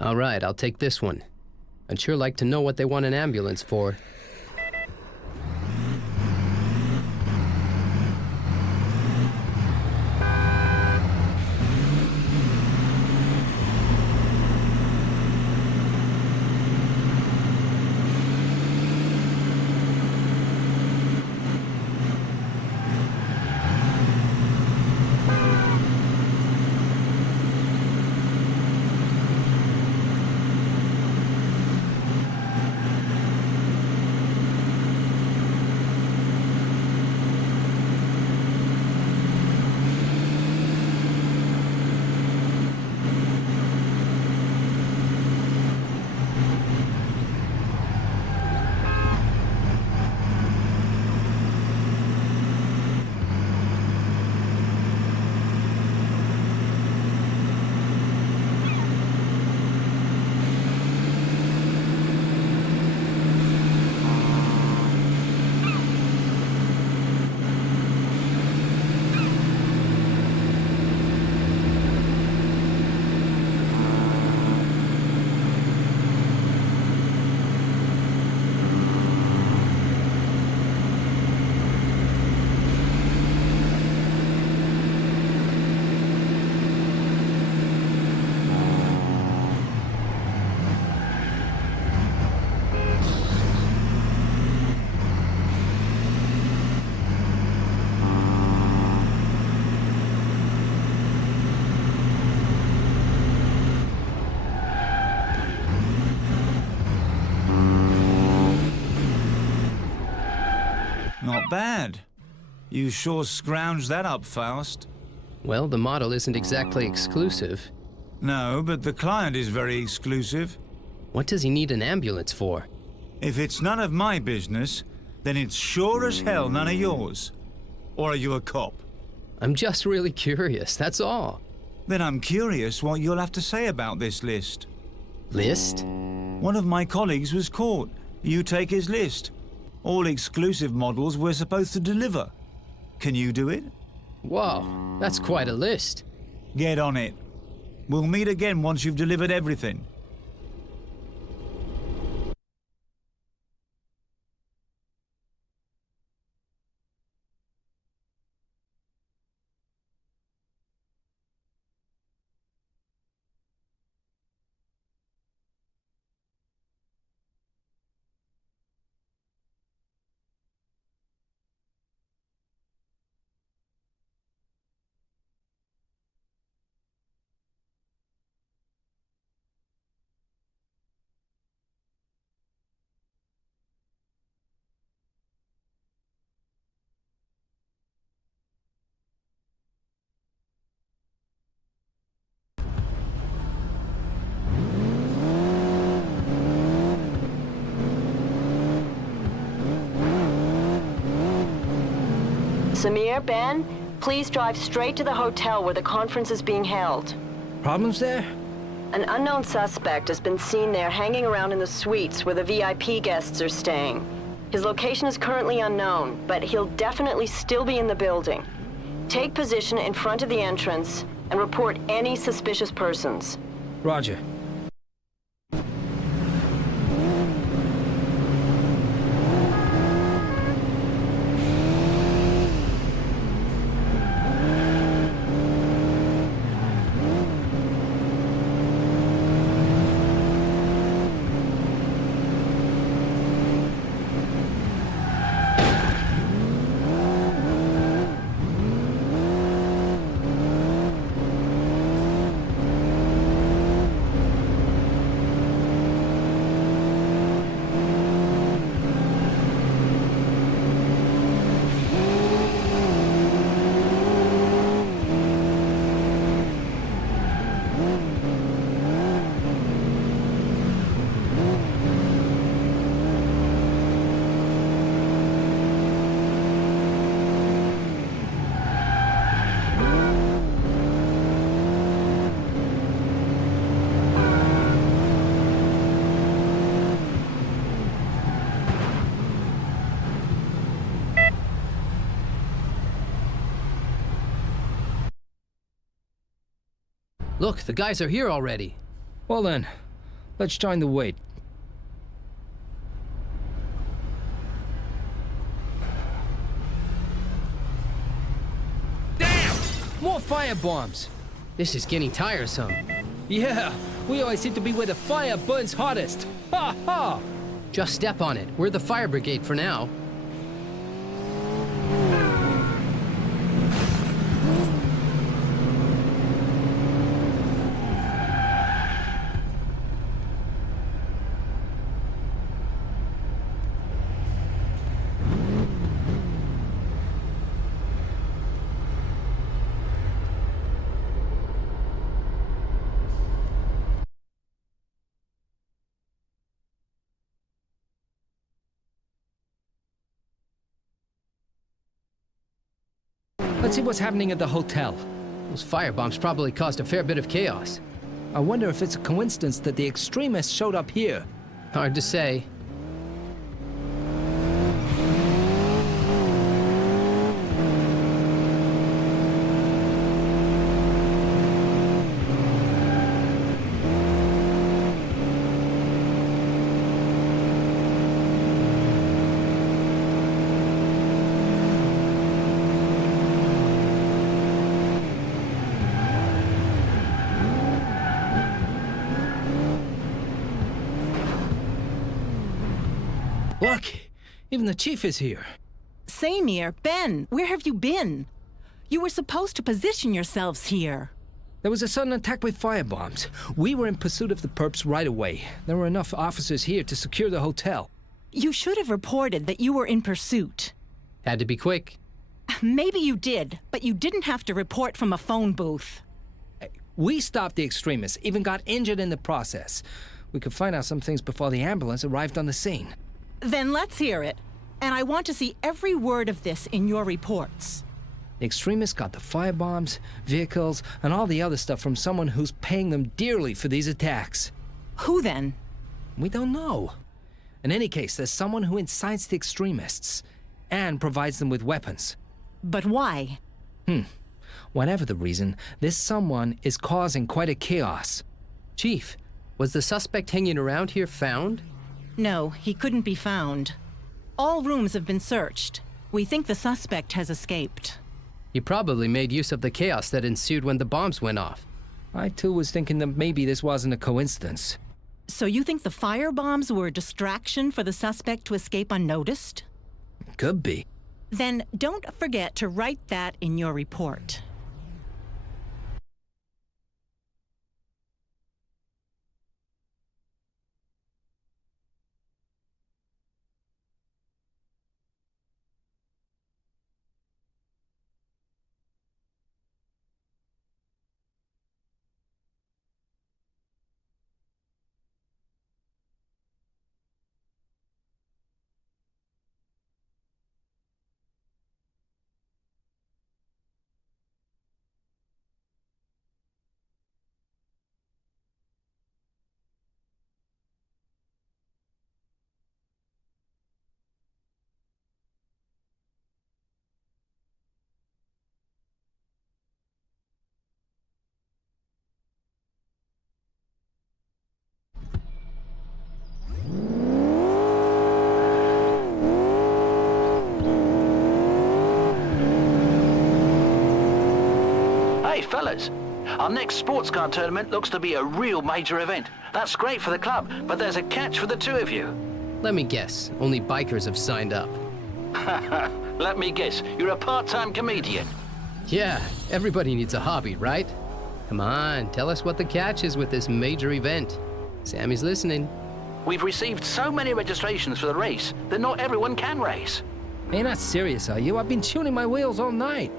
All right, I'll take this one. I'd sure like to know what they want an ambulance for. Not bad. You sure scrounged that up fast. Well, the model isn't exactly exclusive. No, but the client is very exclusive. What does he need an ambulance for? If it's none of my business, then it's sure as hell none of yours. Or are you a cop? I'm just really curious, that's all. Then I'm curious what you'll have to say about this list. List? One of my colleagues was caught. You take his list. All exclusive models we're supposed to deliver. Can you do it? Whoa, that's quite a list. Get on it. We'll meet again once you've delivered everything. Samir, Ben, please drive straight to the hotel where the conference is being held. Problems there? An unknown suspect has been seen there hanging around in the suites where the VIP guests are staying. His location is currently unknown, but he'll definitely still be in the building. Take position in front of the entrance and report any suspicious persons. Roger. Look, the guys are here already. Well then, let's join the wait. Damn! More firebombs! This is getting tiresome. Yeah, we always seem to be where the fire burns hottest. Ha ha! Just step on it. We're the fire brigade for now. Let's see what's happening at the hotel. Those firebombs probably caused a fair bit of chaos. I wonder if it's a coincidence that the extremists showed up here. Hard to say. Look, even the chief is here. Samir, Ben, where have you been? You were supposed to position yourselves here. There was a sudden attack with firebombs. We were in pursuit of the perps right away. There were enough officers here to secure the hotel. You should have reported that you were in pursuit. Had to be quick. Maybe you did, but you didn't have to report from a phone booth. We stopped the extremists, even got injured in the process. We could find out some things before the ambulance arrived on the scene. Then let's hear it. And I want to see every word of this in your reports. The extremists got the firebombs, vehicles, and all the other stuff from someone who's paying them dearly for these attacks. Who then? We don't know. In any case, there's someone who incites the extremists and provides them with weapons. But why? Whatever the reason, this someone is causing quite a chaos. Chief, was the suspect hanging around here found? No, he couldn't be found. All rooms have been searched. We think the suspect has escaped. He probably made use of the chaos that ensued when the bombs went off. I too was thinking that maybe this wasn't a coincidence. So you think the firebombs were a distraction for the suspect to escape unnoticed? Could be. Then don't forget to write that in your report. drivers. Our next sports car tournament looks to be a real major event. That's great for the club, but there's a catch for the two of you. Let me guess, only bikers have signed up. Let me guess, you're a part-time comedian. Yeah, everybody needs a hobby, right? Come on, tell us what the catch is with this major event. Sammy's listening. We've received so many registrations for the race that not everyone can race. You're not serious, are you? I've been tuning my wheels all night.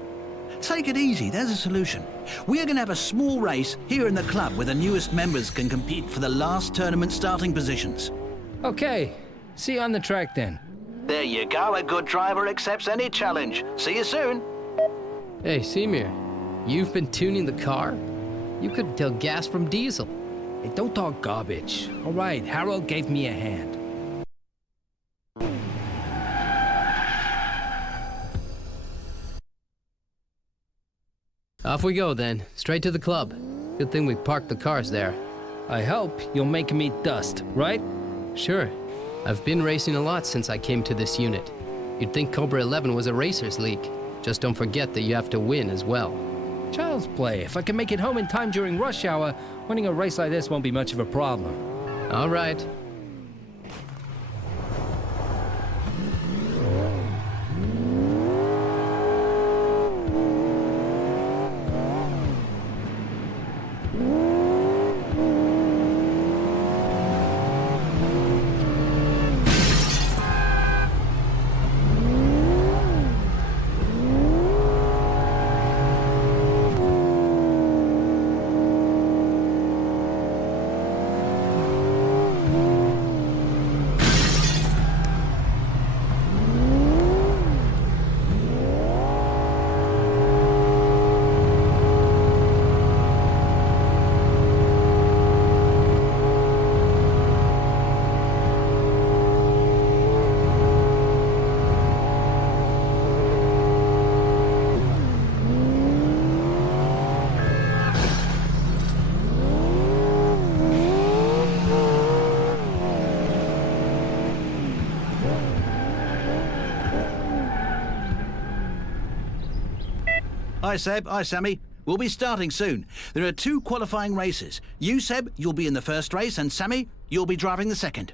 Take it easy, there's a solution. We are going to have a small race here in the club where the newest members can compete for the last tournament starting positions. Okay, see you on the track then. There you go, a good driver accepts any challenge. See you soon. Hey, Semir, you've been tuning the car? You couldn't tell gas from diesel. Hey, don't talk garbage. All right, Harold gave me a hand. Off we go then, straight to the club. Good thing we parked the cars there. I hope you'll make me dust, right? Sure. I've been racing a lot since I came to this unit. You'd think Cobra 11 was a racer's league. Just don't forget that you have to win as well. Child's play. If I can make it home in time during rush hour, winning a race like this won't be much of a problem. All right. Hi Seb, hi Sammy. We'll be starting soon. There are 2 qualifying races. You, Seb, you'll be in the first race, and Sammy, you'll be driving the second.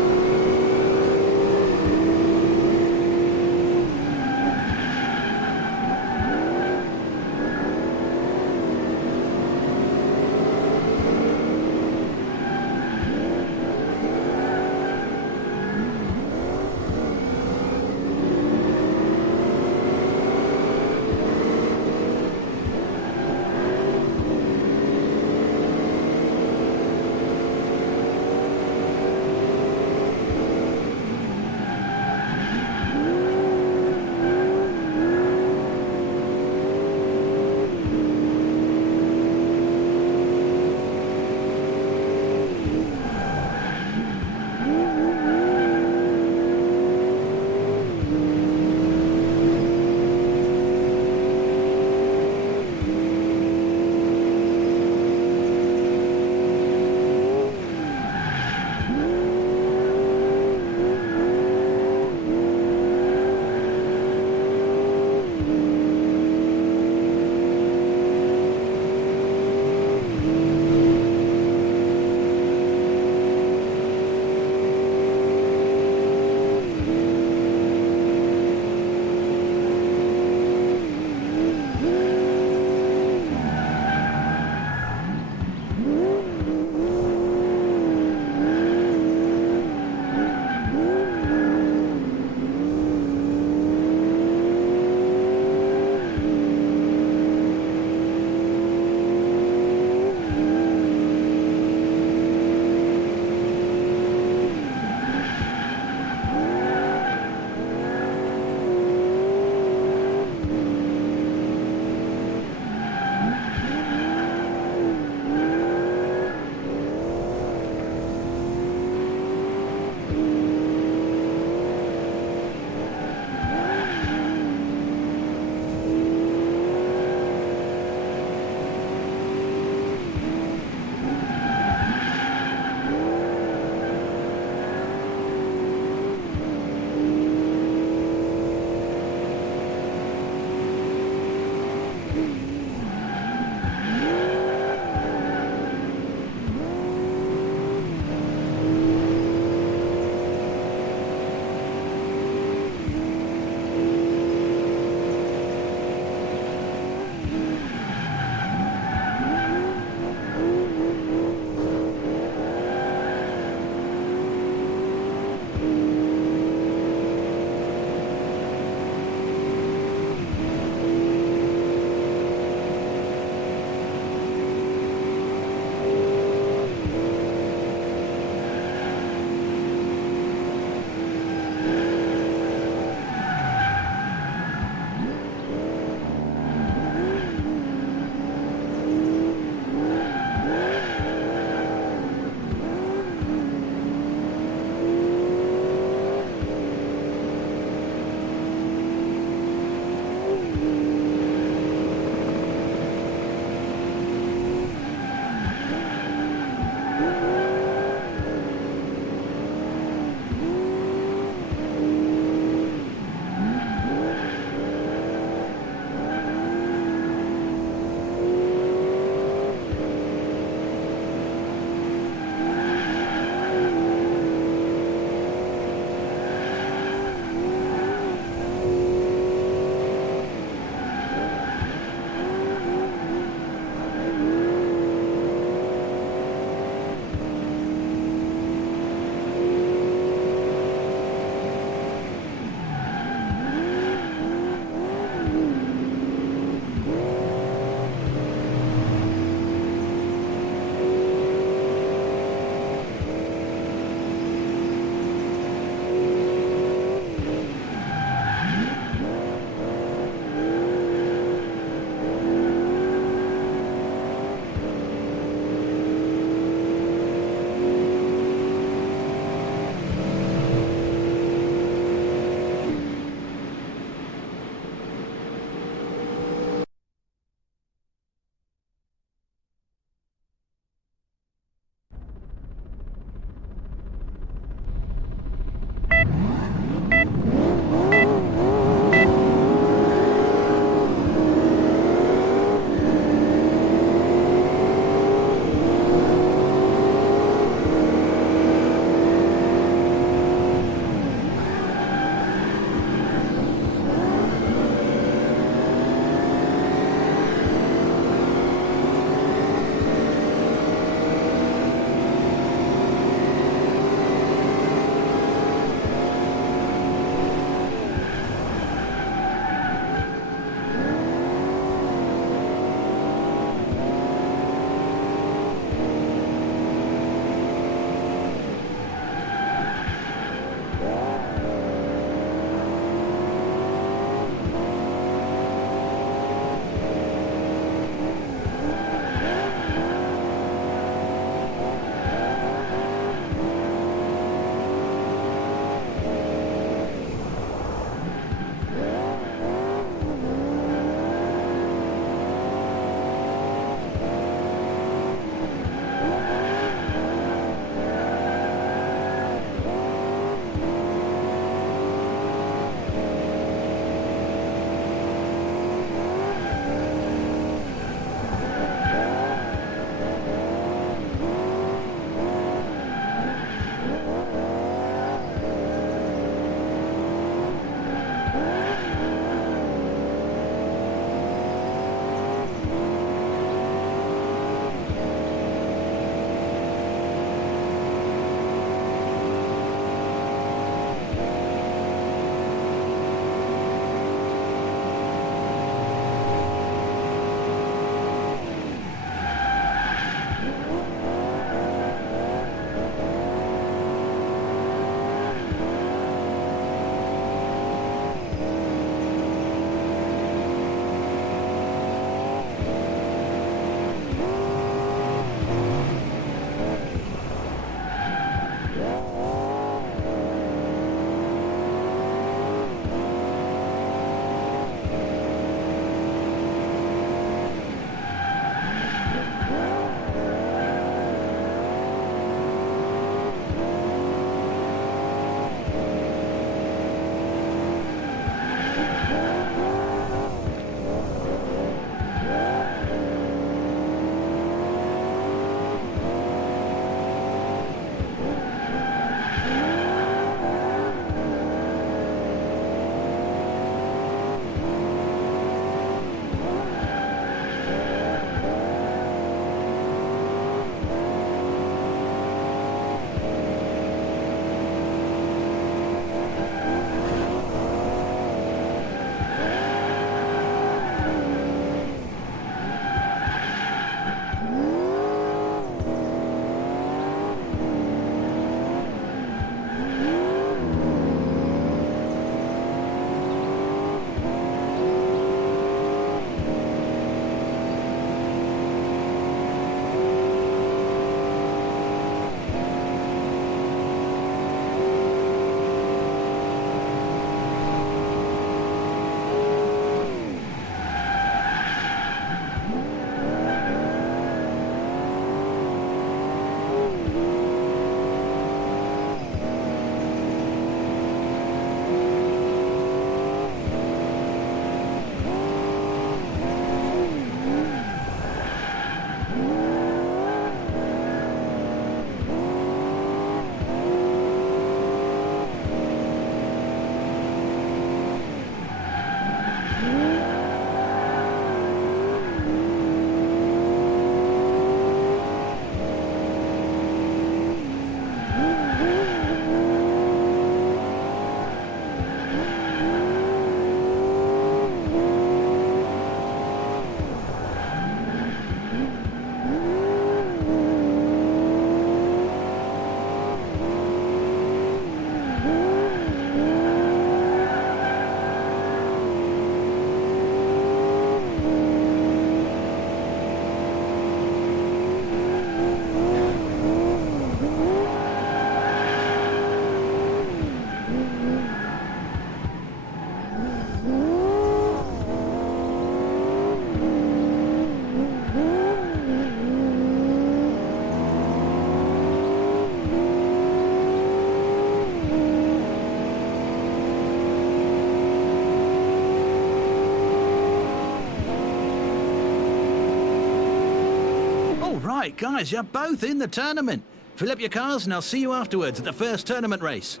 right, guys, you're both in the tournament. Fill up your cars and I'll see you afterwards at the first tournament race.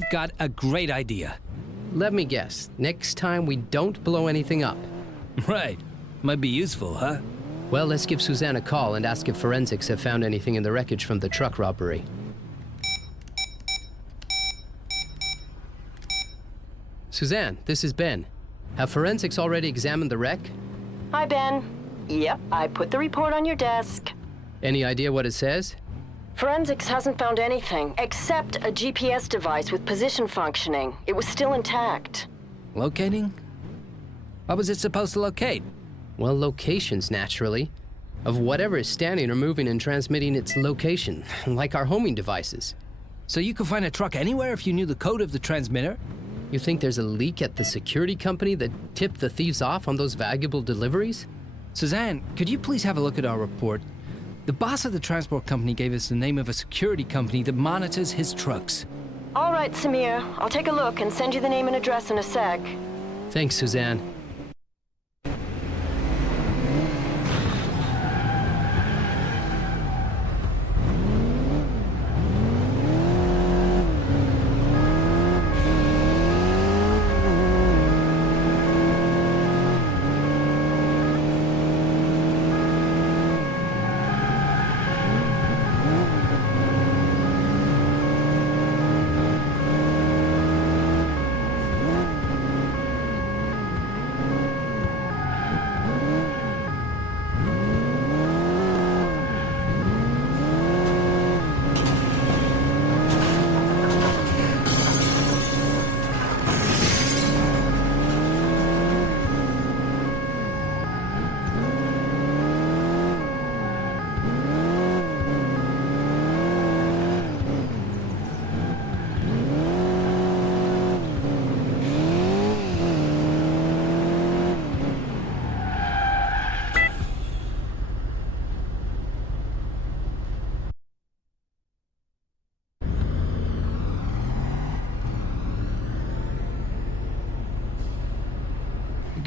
I've got a great idea. Let me guess. Next time we don't blow anything up. Right. Might be useful, huh? Well, let's give Suzanne a call and ask if forensics have found anything in the wreckage from the truck robbery. Suzanne, this is Ben. Have forensics already examined the wreck? Hi, Ben. Yep, I put the report on your desk. Any idea what it says? Forensics hasn't found anything, except a GPS device with position functioning. It was still intact. Locating? What was it supposed to locate? Well, locations, naturally. Of whatever is standing or moving and transmitting its location, like our homing devices. So you could find a truck anywhere if you knew the code of the transmitter? You think there's a leak at the security company that tipped the thieves off on those valuable deliveries? Suzanne, could you please have a look at our report? The boss of the transport company gave us the name of a security company that monitors his trucks. All right, Samir. I'll take a look and send you the name and address in a sec. Thanks, Suzanne.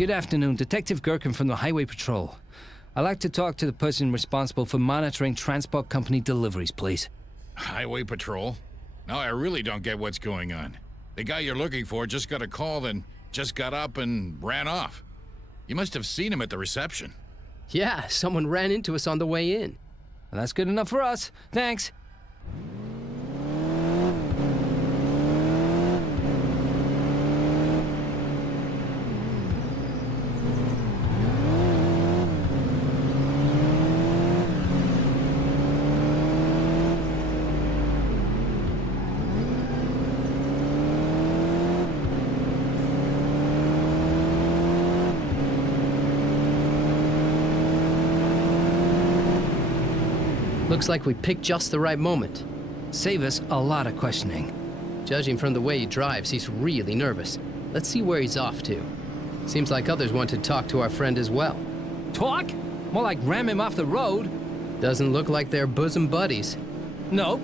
Good afternoon, Detective Gherkin from the Highway Patrol. I'd like to talk to the person responsible for monitoring transport company deliveries, please. Highway Patrol? No, I really don't get what's going on. The guy you're looking for just got a call, then just got up and ran off. You must have seen him at the reception. Yeah, someone ran into us on the way in. Well, that's good enough for us. Thanks. Looks like we picked just the right moment. Save us a lot of questioning. Judging from the way he drives, he's really nervous. Let's see where he's off to. Seems like others want to talk to our friend as well. Talk? More like ram him off the road. Doesn't look like they're bosom buddies. Nope.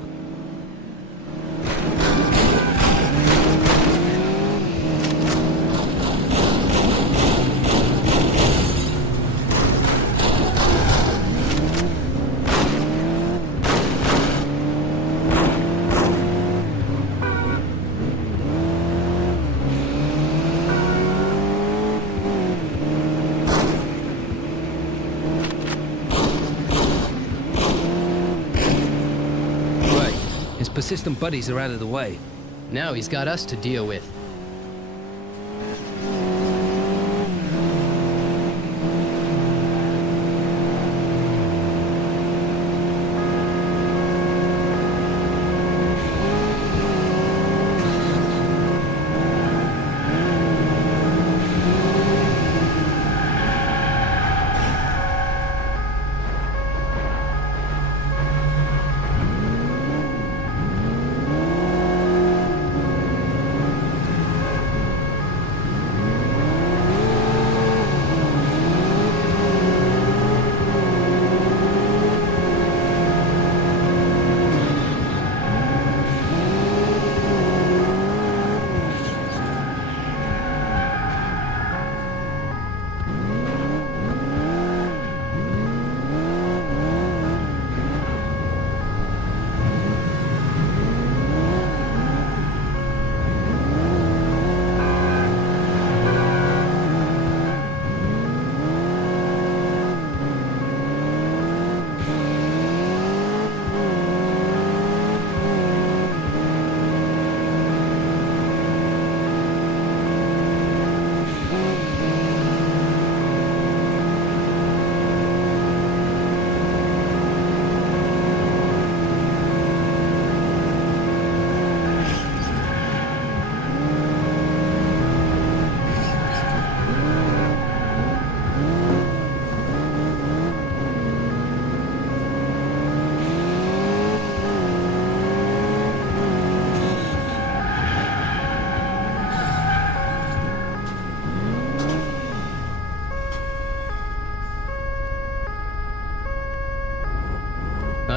Persistent buddies are out of the way. Now he's got us to deal with.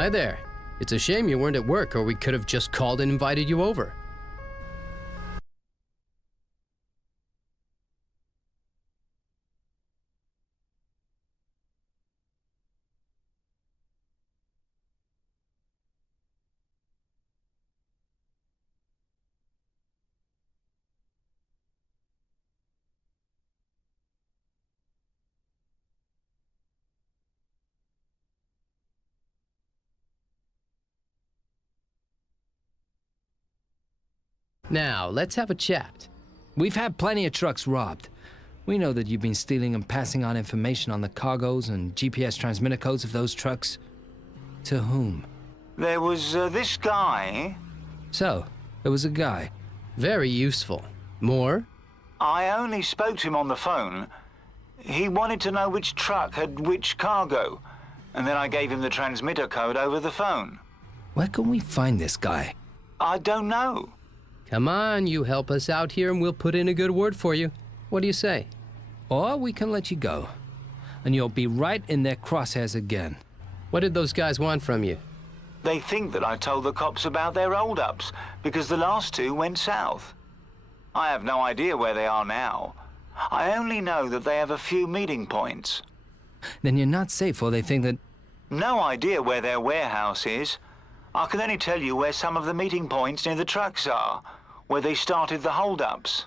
Hi there. It's a shame you weren't at work, or we could have just called and invited you over. Now, let's have a chat. We've had plenty of trucks robbed. We know that you've been stealing and passing on information on the cargoes and GPS transmitter codes of those trucks. To whom? There was this guy. So, there was a guy. Very useful. More? I only spoke to him on the phone. He wanted to know which truck had which cargo, and then I gave him the transmitter code over the phone. Where can we find this guy? I don't know. Come on, you help us out here and we'll put in a good word for you. What do you say? Or we can let you go, and you'll be right in their crosshairs again. What did those guys want from you? They think that I told the cops about their hold-ups, because the last two went south. I have no idea where they are now. I only know that they have a few meeting points. Then you're not safe, or they think that... No idea where their warehouse is. I can only tell you where some of the meeting points near the trucks are, where they started the hold-ups.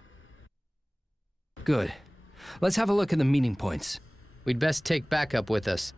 Good. Let's have a look at the meeting points. We'd best take backup with us.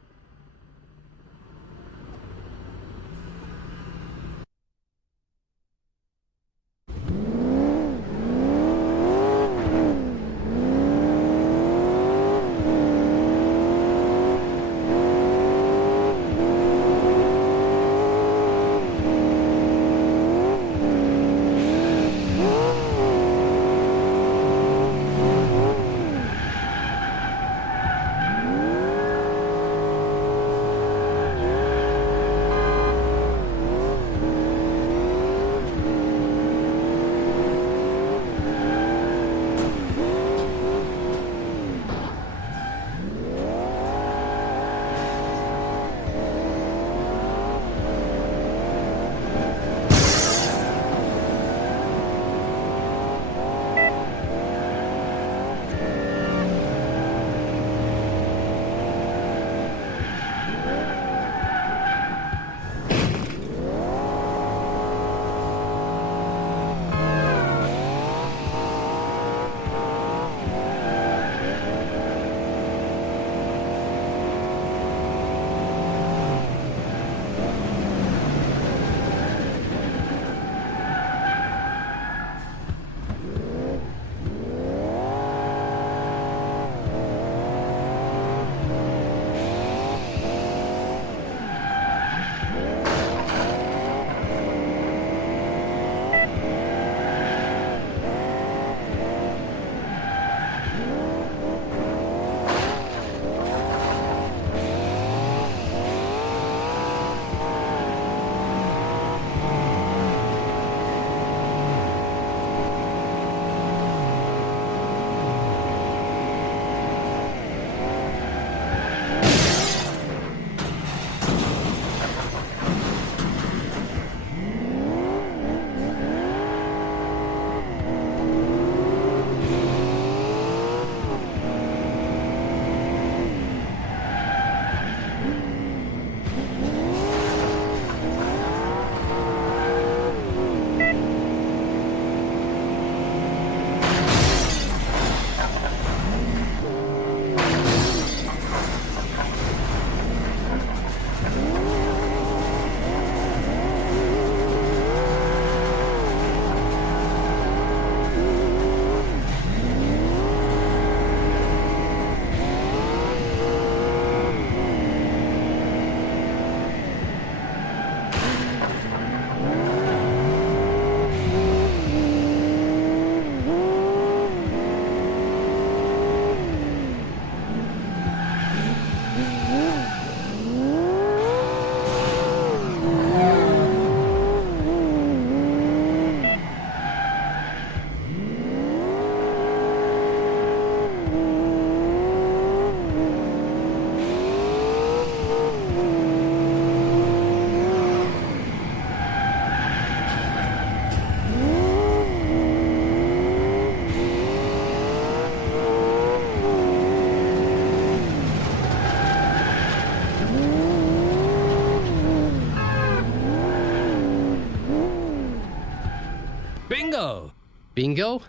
Bingo! Bingo?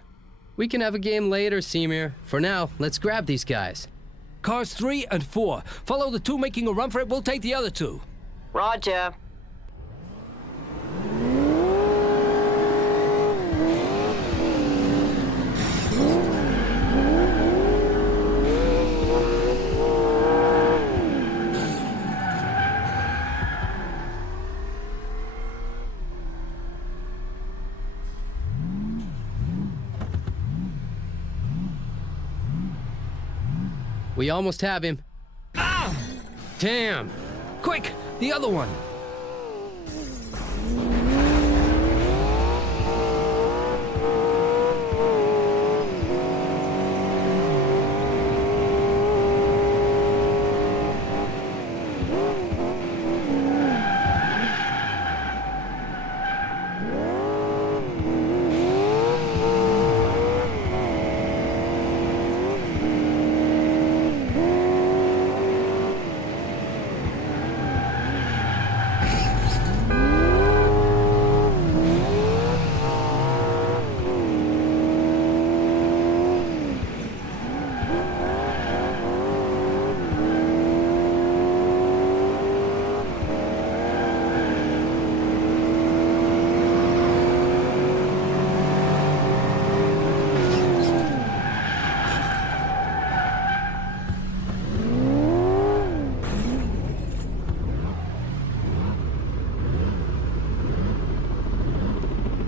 We can have a game later, Semir. For now, let's grab these guys. Cars 3 and 4. Follow the 2 making a run for it. We'll take the other 2. Roger. We almost have him. Ah! Damn! Quick! The other one!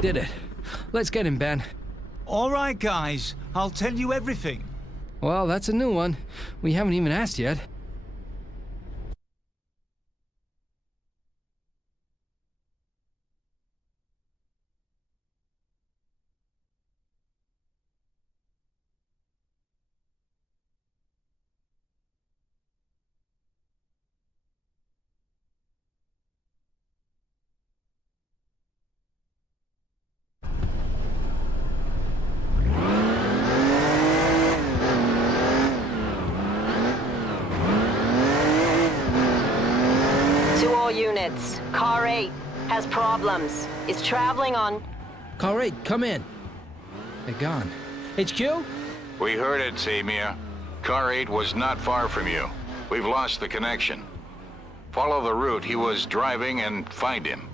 Did it. Let's get him, Ben. All right, guys. I'll tell you everything. Well, that's a new one. We haven't even asked yet. To all units, Car 8 has problems. Is traveling on... Car 8, come in. They're gone. HQ? We heard it, Semir. Car 8 was not far from you. We've lost the connection. Follow the route he was driving and find him.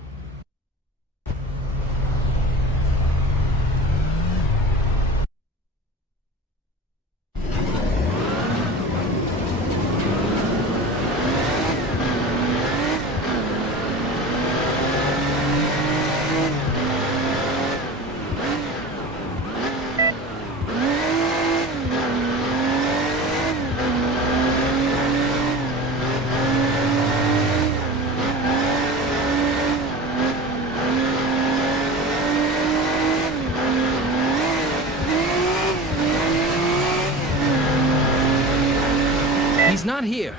He's not here.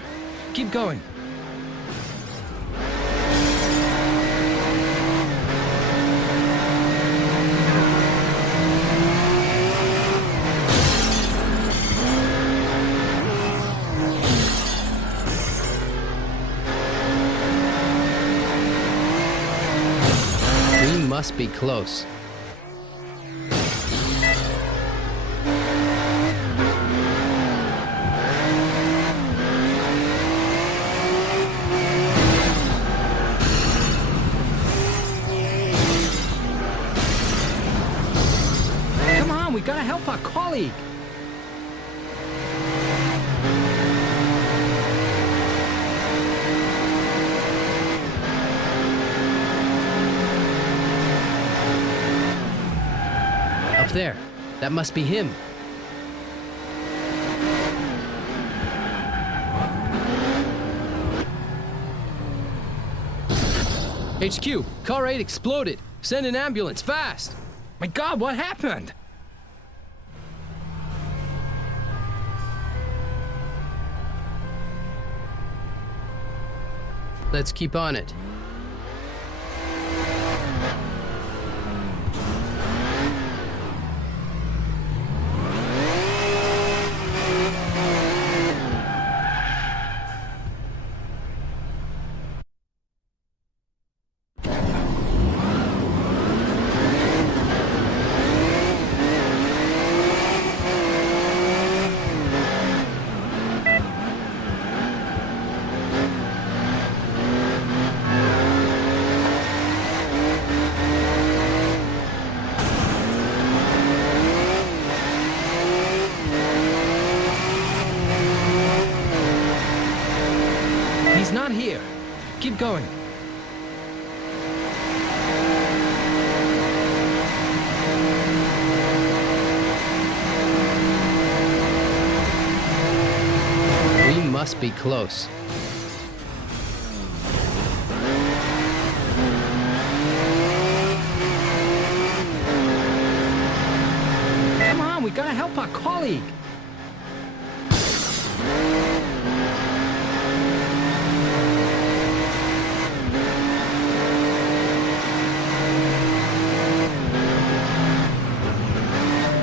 Keep going. We must be close. Come on, we gotta help our colleague. Up there. That must be him. HQ, Car 8 exploded. Send an ambulance, fast! My God, what happened? Let's keep on it. going. We must be close. Come on, we gotta help our colleague.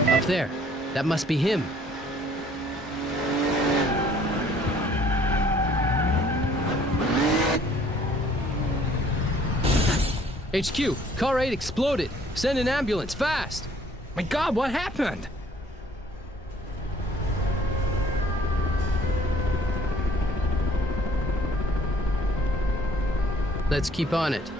Up there. That must be him. HQ, car 8 exploded. Send an ambulance, fast! My God, what happened? Let's keep on it.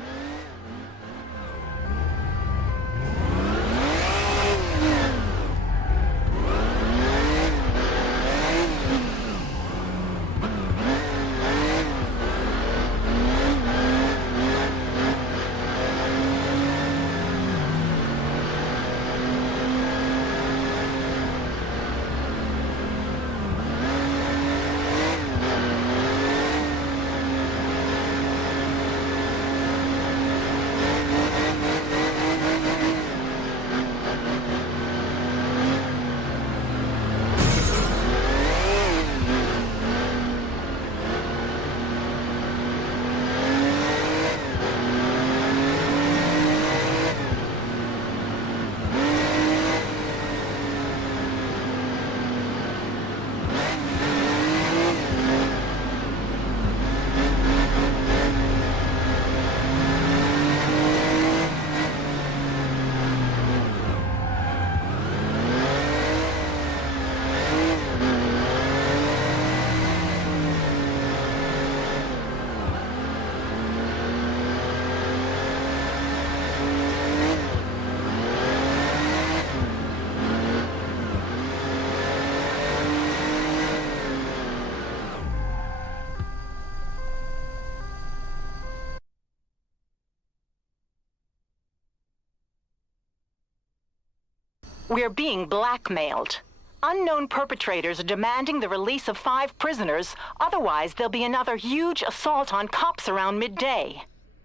We're being blackmailed. Unknown perpetrators are demanding the release of 5 prisoners. Otherwise, there'll be another huge assault on cops around midday.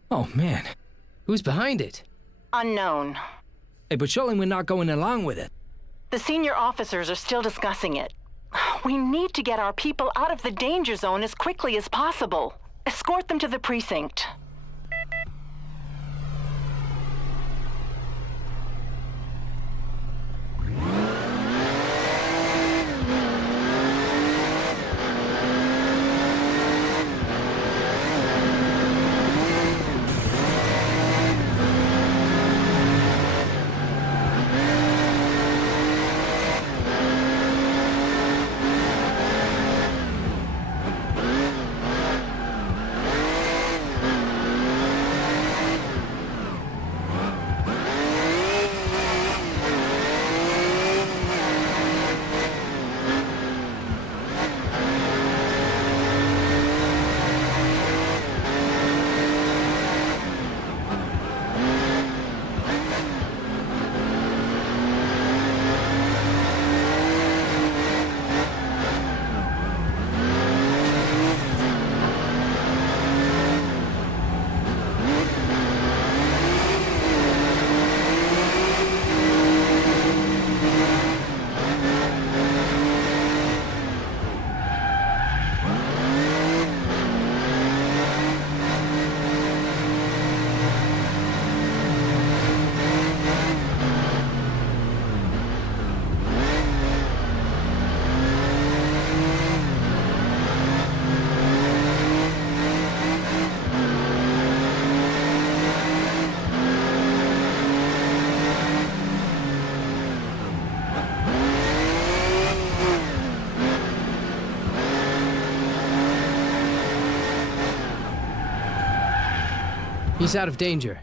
Oh, man. Who's behind it? Unknown. Hey, but surely we're not going along with it. The senior officers are still discussing it. We need to get our people out of the danger zone as quickly as possible. Escort them to the precinct. He's out of danger.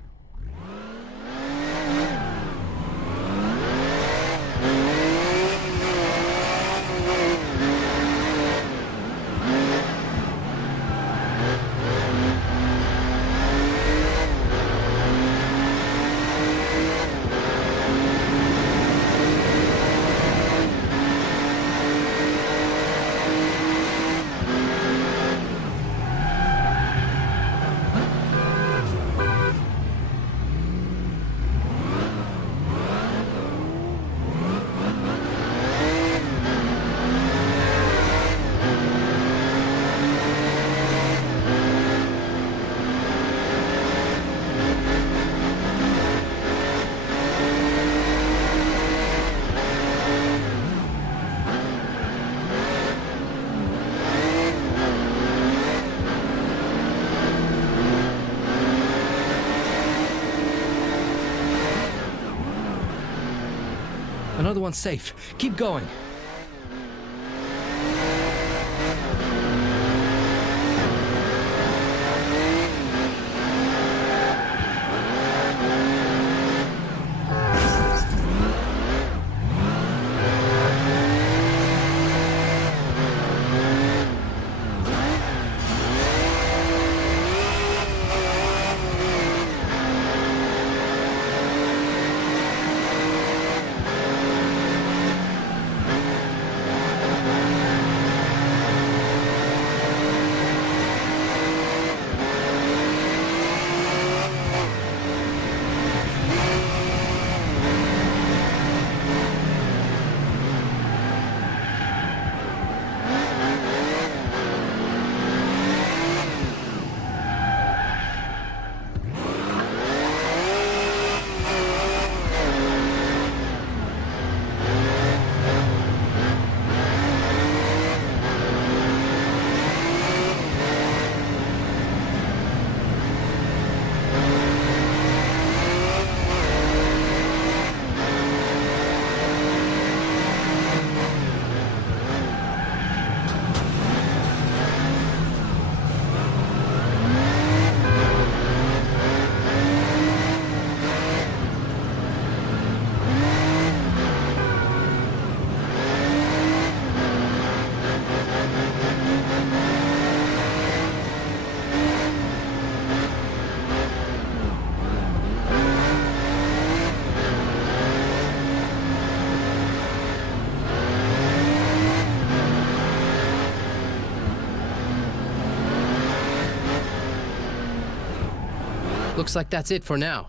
Another one's safe. Keep going. Looks like that's it for now.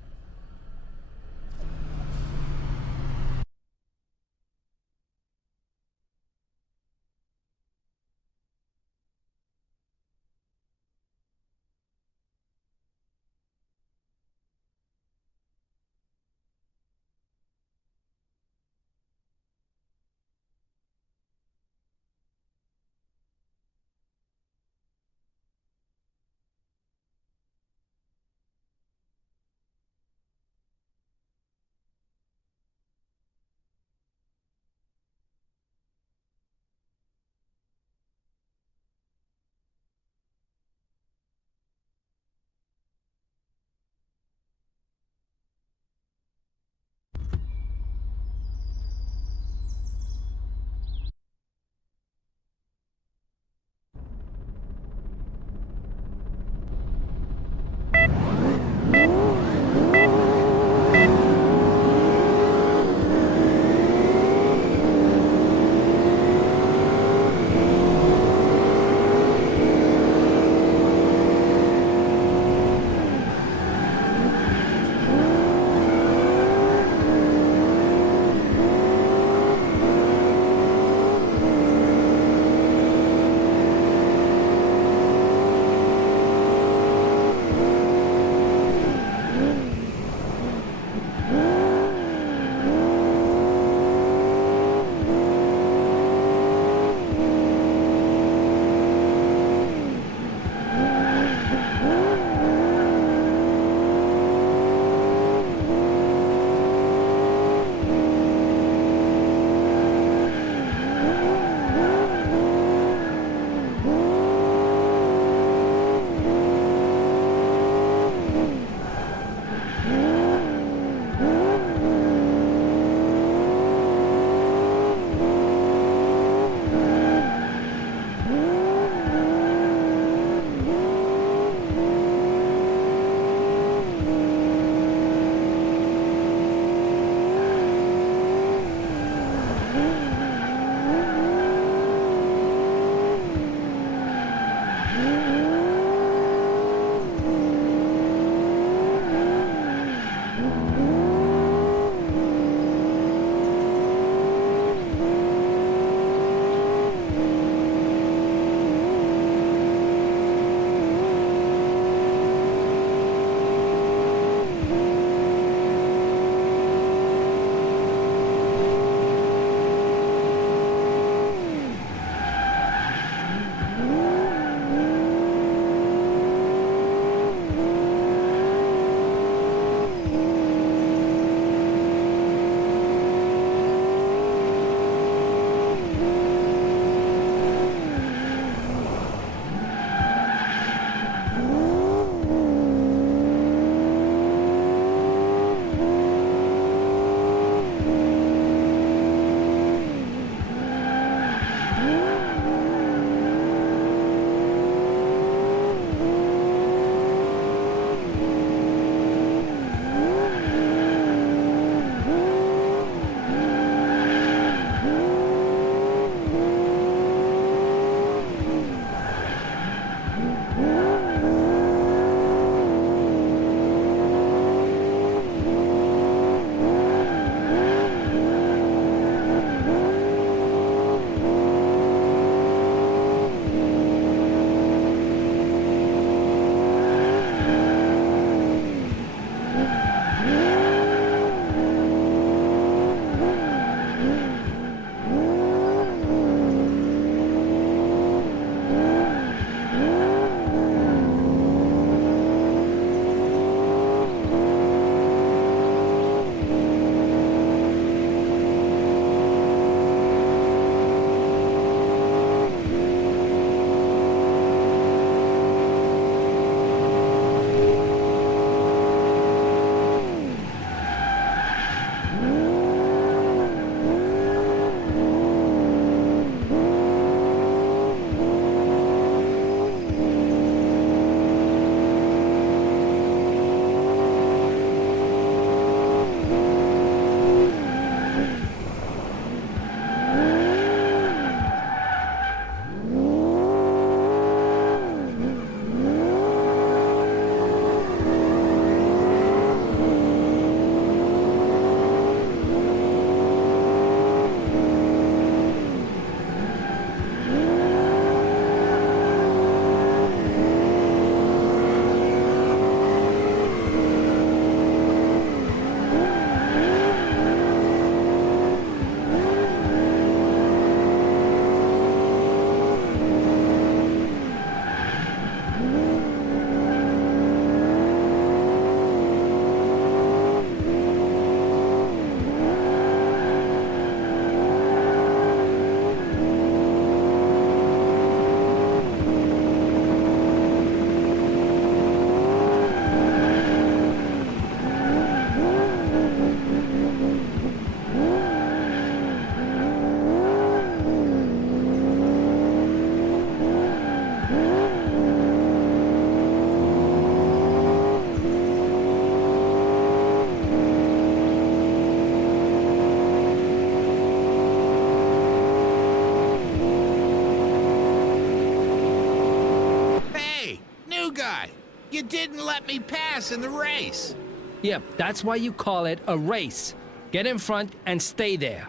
wouldn't let me pass in the race. Yep, that's why you call it a race. Get in front and stay there.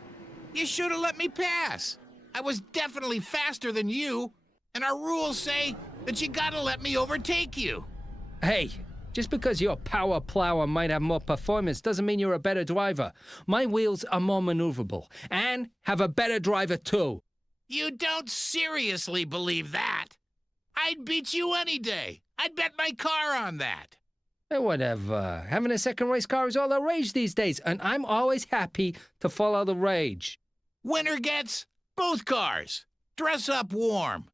You should have let me pass. I was definitely faster than you, and our rules say that you gotta let me overtake you. Hey, just because your power plower might have more performance doesn't mean you're a better driver. My wheels are more maneuverable and have a better driver too. You don't seriously believe that? I'd beat you any day. I'd bet my car on that. Whatever. Having a second race car is all the rage these days, and I'm always happy to follow the rage. Winner gets both cars. Dress up warm.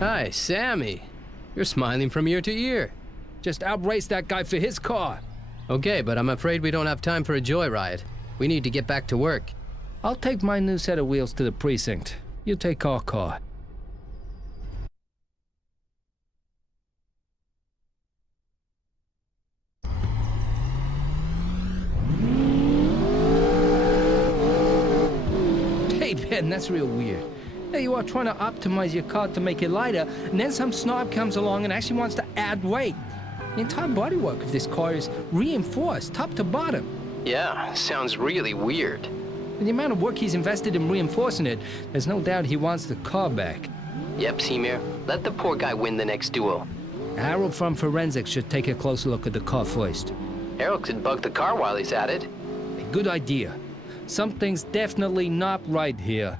Hi, Sammy. You're smiling from ear to ear. Just outrace that guy for his car. Okay, but I'm afraid we don't have time for a joyride. We need to get back to work. I'll take my new set of wheels to the precinct. You take our car. Hey, Ben, that's real weird. There you are trying to optimize your car to make it lighter, and then some snob comes along and actually wants to add weight. The entire bodywork of this car is reinforced, top to bottom. Yeah, sounds really weird. And the amount of work he's invested in reinforcing it, there's no doubt he wants the car back. Yep, Seymour. Let the poor guy win the next duel. Harold from Forensics should take a closer look at the car first. Harold could bug the car while he's at it. A good idea. Something's definitely not right here.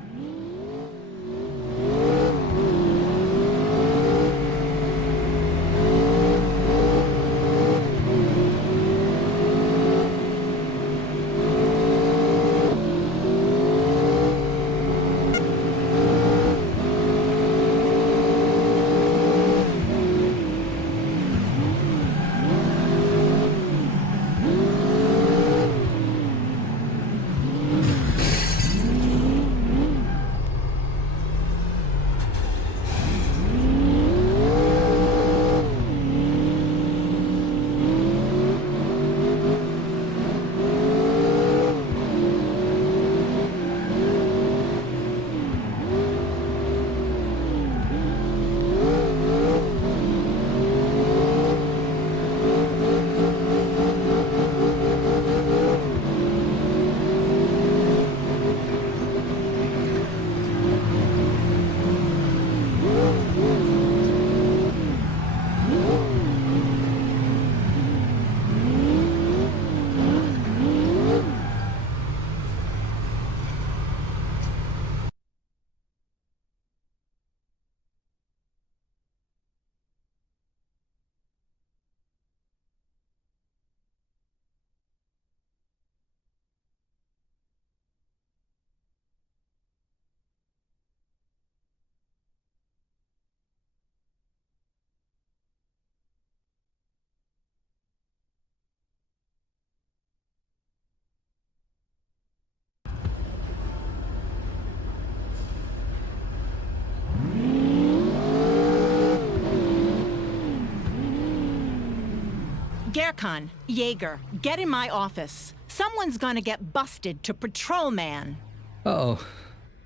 Gerkan, Jaeger, get in my office. Someone's gonna get busted to patrolman. Uh-oh.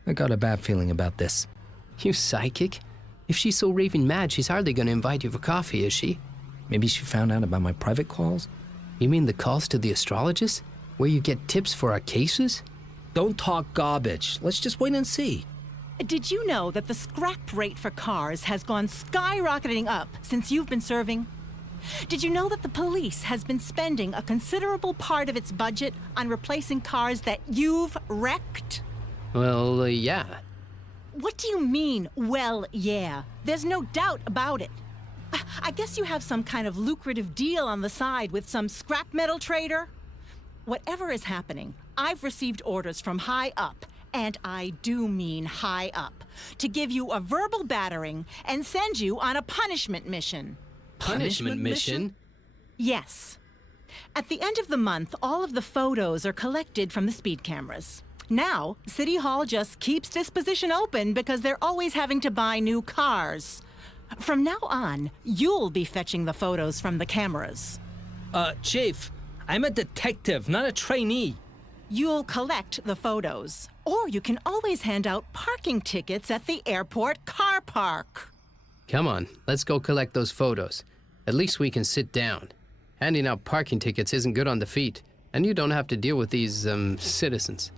I got a bad feeling about this. You psychic? If she's so raving mad, she's hardly gonna invite you for coffee, is she? Maybe she found out about my private calls? You mean the calls to the astrologist? Where you get tips for our cases? Don't talk garbage. Let's just wait and see. Did you know that the scrap rate for cars has gone skyrocketing up since you've been serving? Did you know that the police has been spending a considerable part of its budget on replacing cars that you've wrecked? Well, yeah. What do you mean, well, yeah? There's no doubt about it. I guess you have some kind of lucrative deal on the side with some scrap metal trader? Whatever is happening, I've received orders from high up, and I do mean high up, to give you a verbal battering and send you on a punishment mission. Punishment mission? Yes. At the end of the month, all of the photos are collected from the speed cameras. Now, City Hall just keeps this position open because they're always having to buy new cars. From now on, you'll be fetching the photos from the cameras. Chief, I'm a detective, not a trainee. You'll collect the photos, or you can always hand out parking tickets at the airport car park. Come on, let's go collect those photos. At least we can sit down. Handing out parking tickets isn't good on the feet, and you don't have to deal with these, citizens.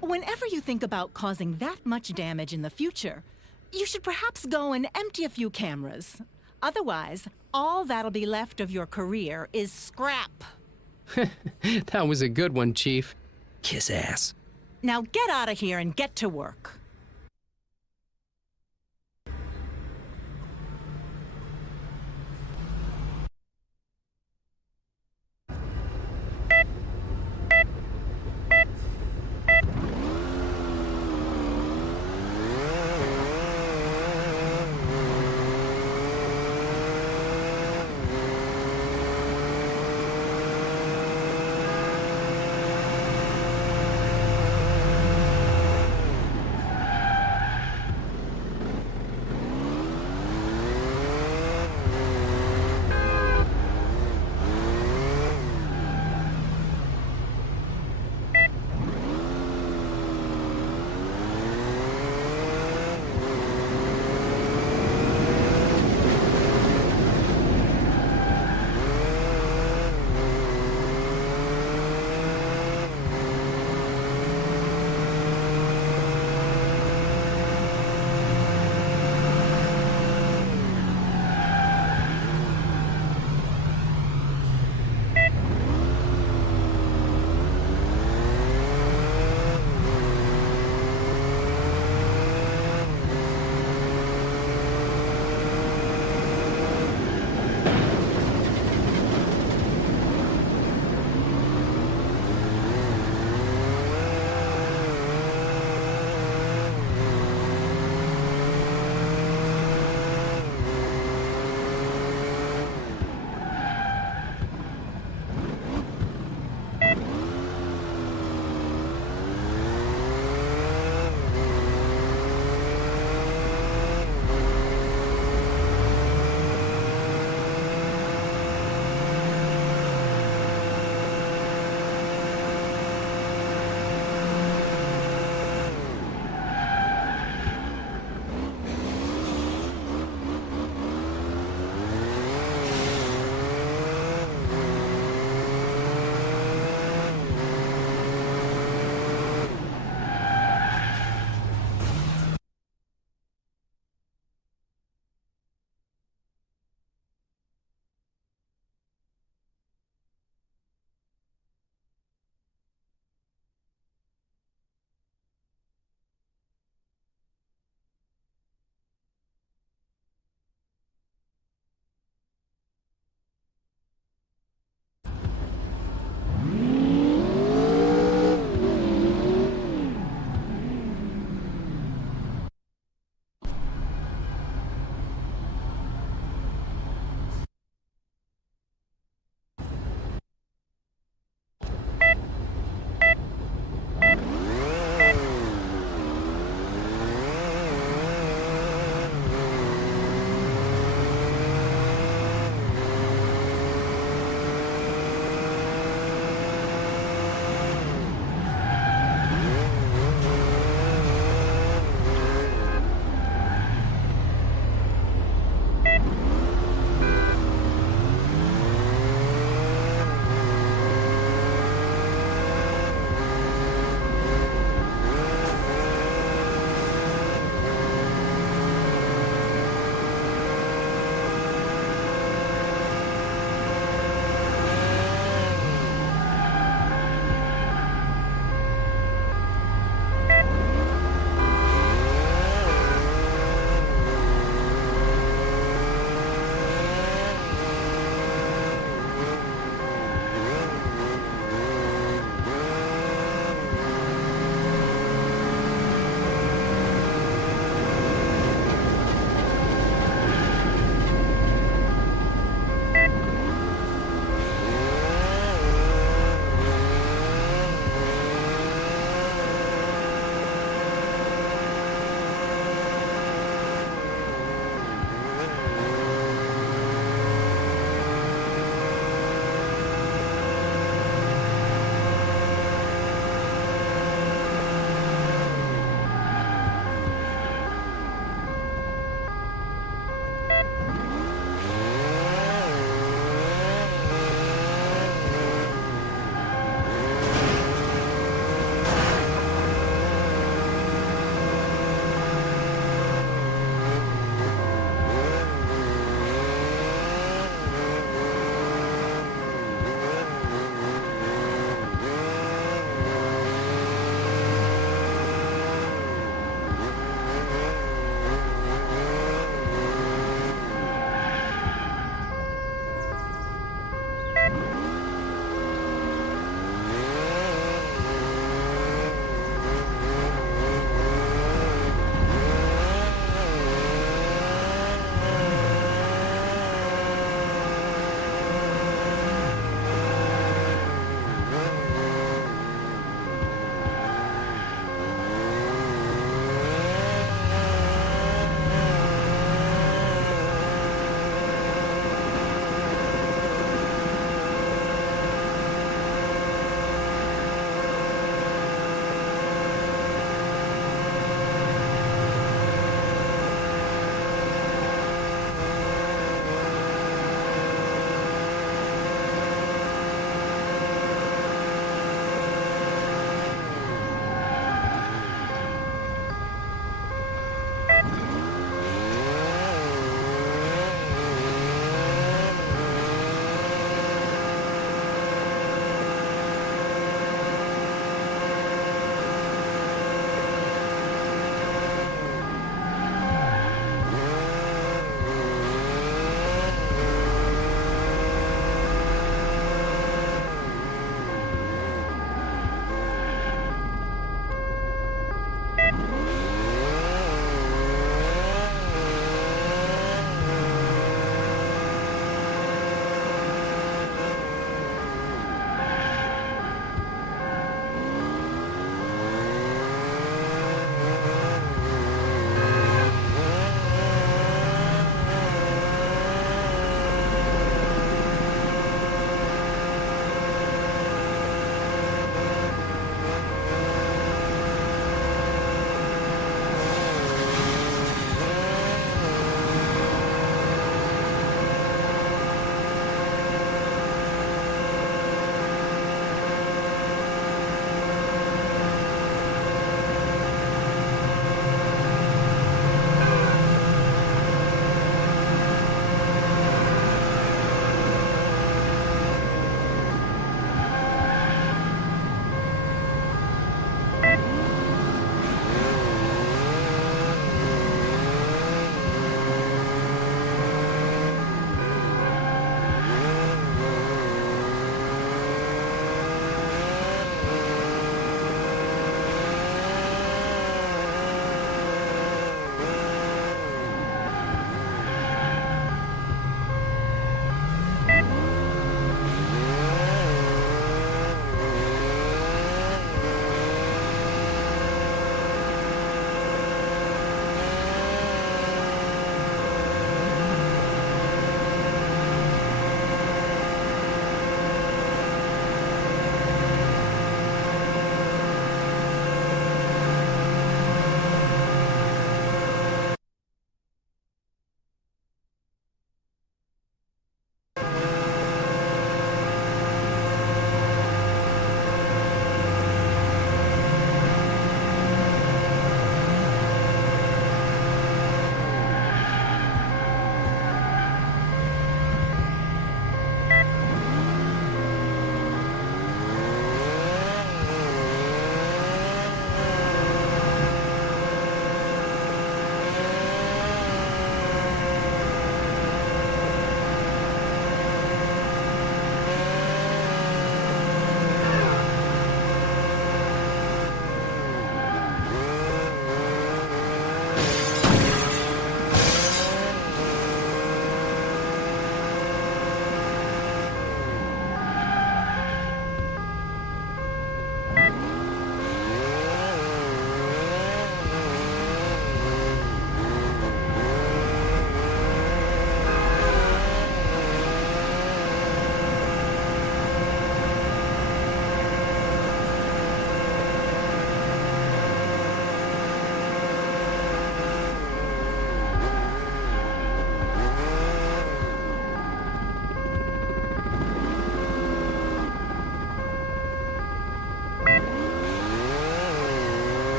Whenever you think about causing that much damage in the future, you should perhaps go and empty a few cameras. Otherwise, all that'll be left of your career is scrap. That was a good one, Chief. Kiss ass. Now get out of here and get to work.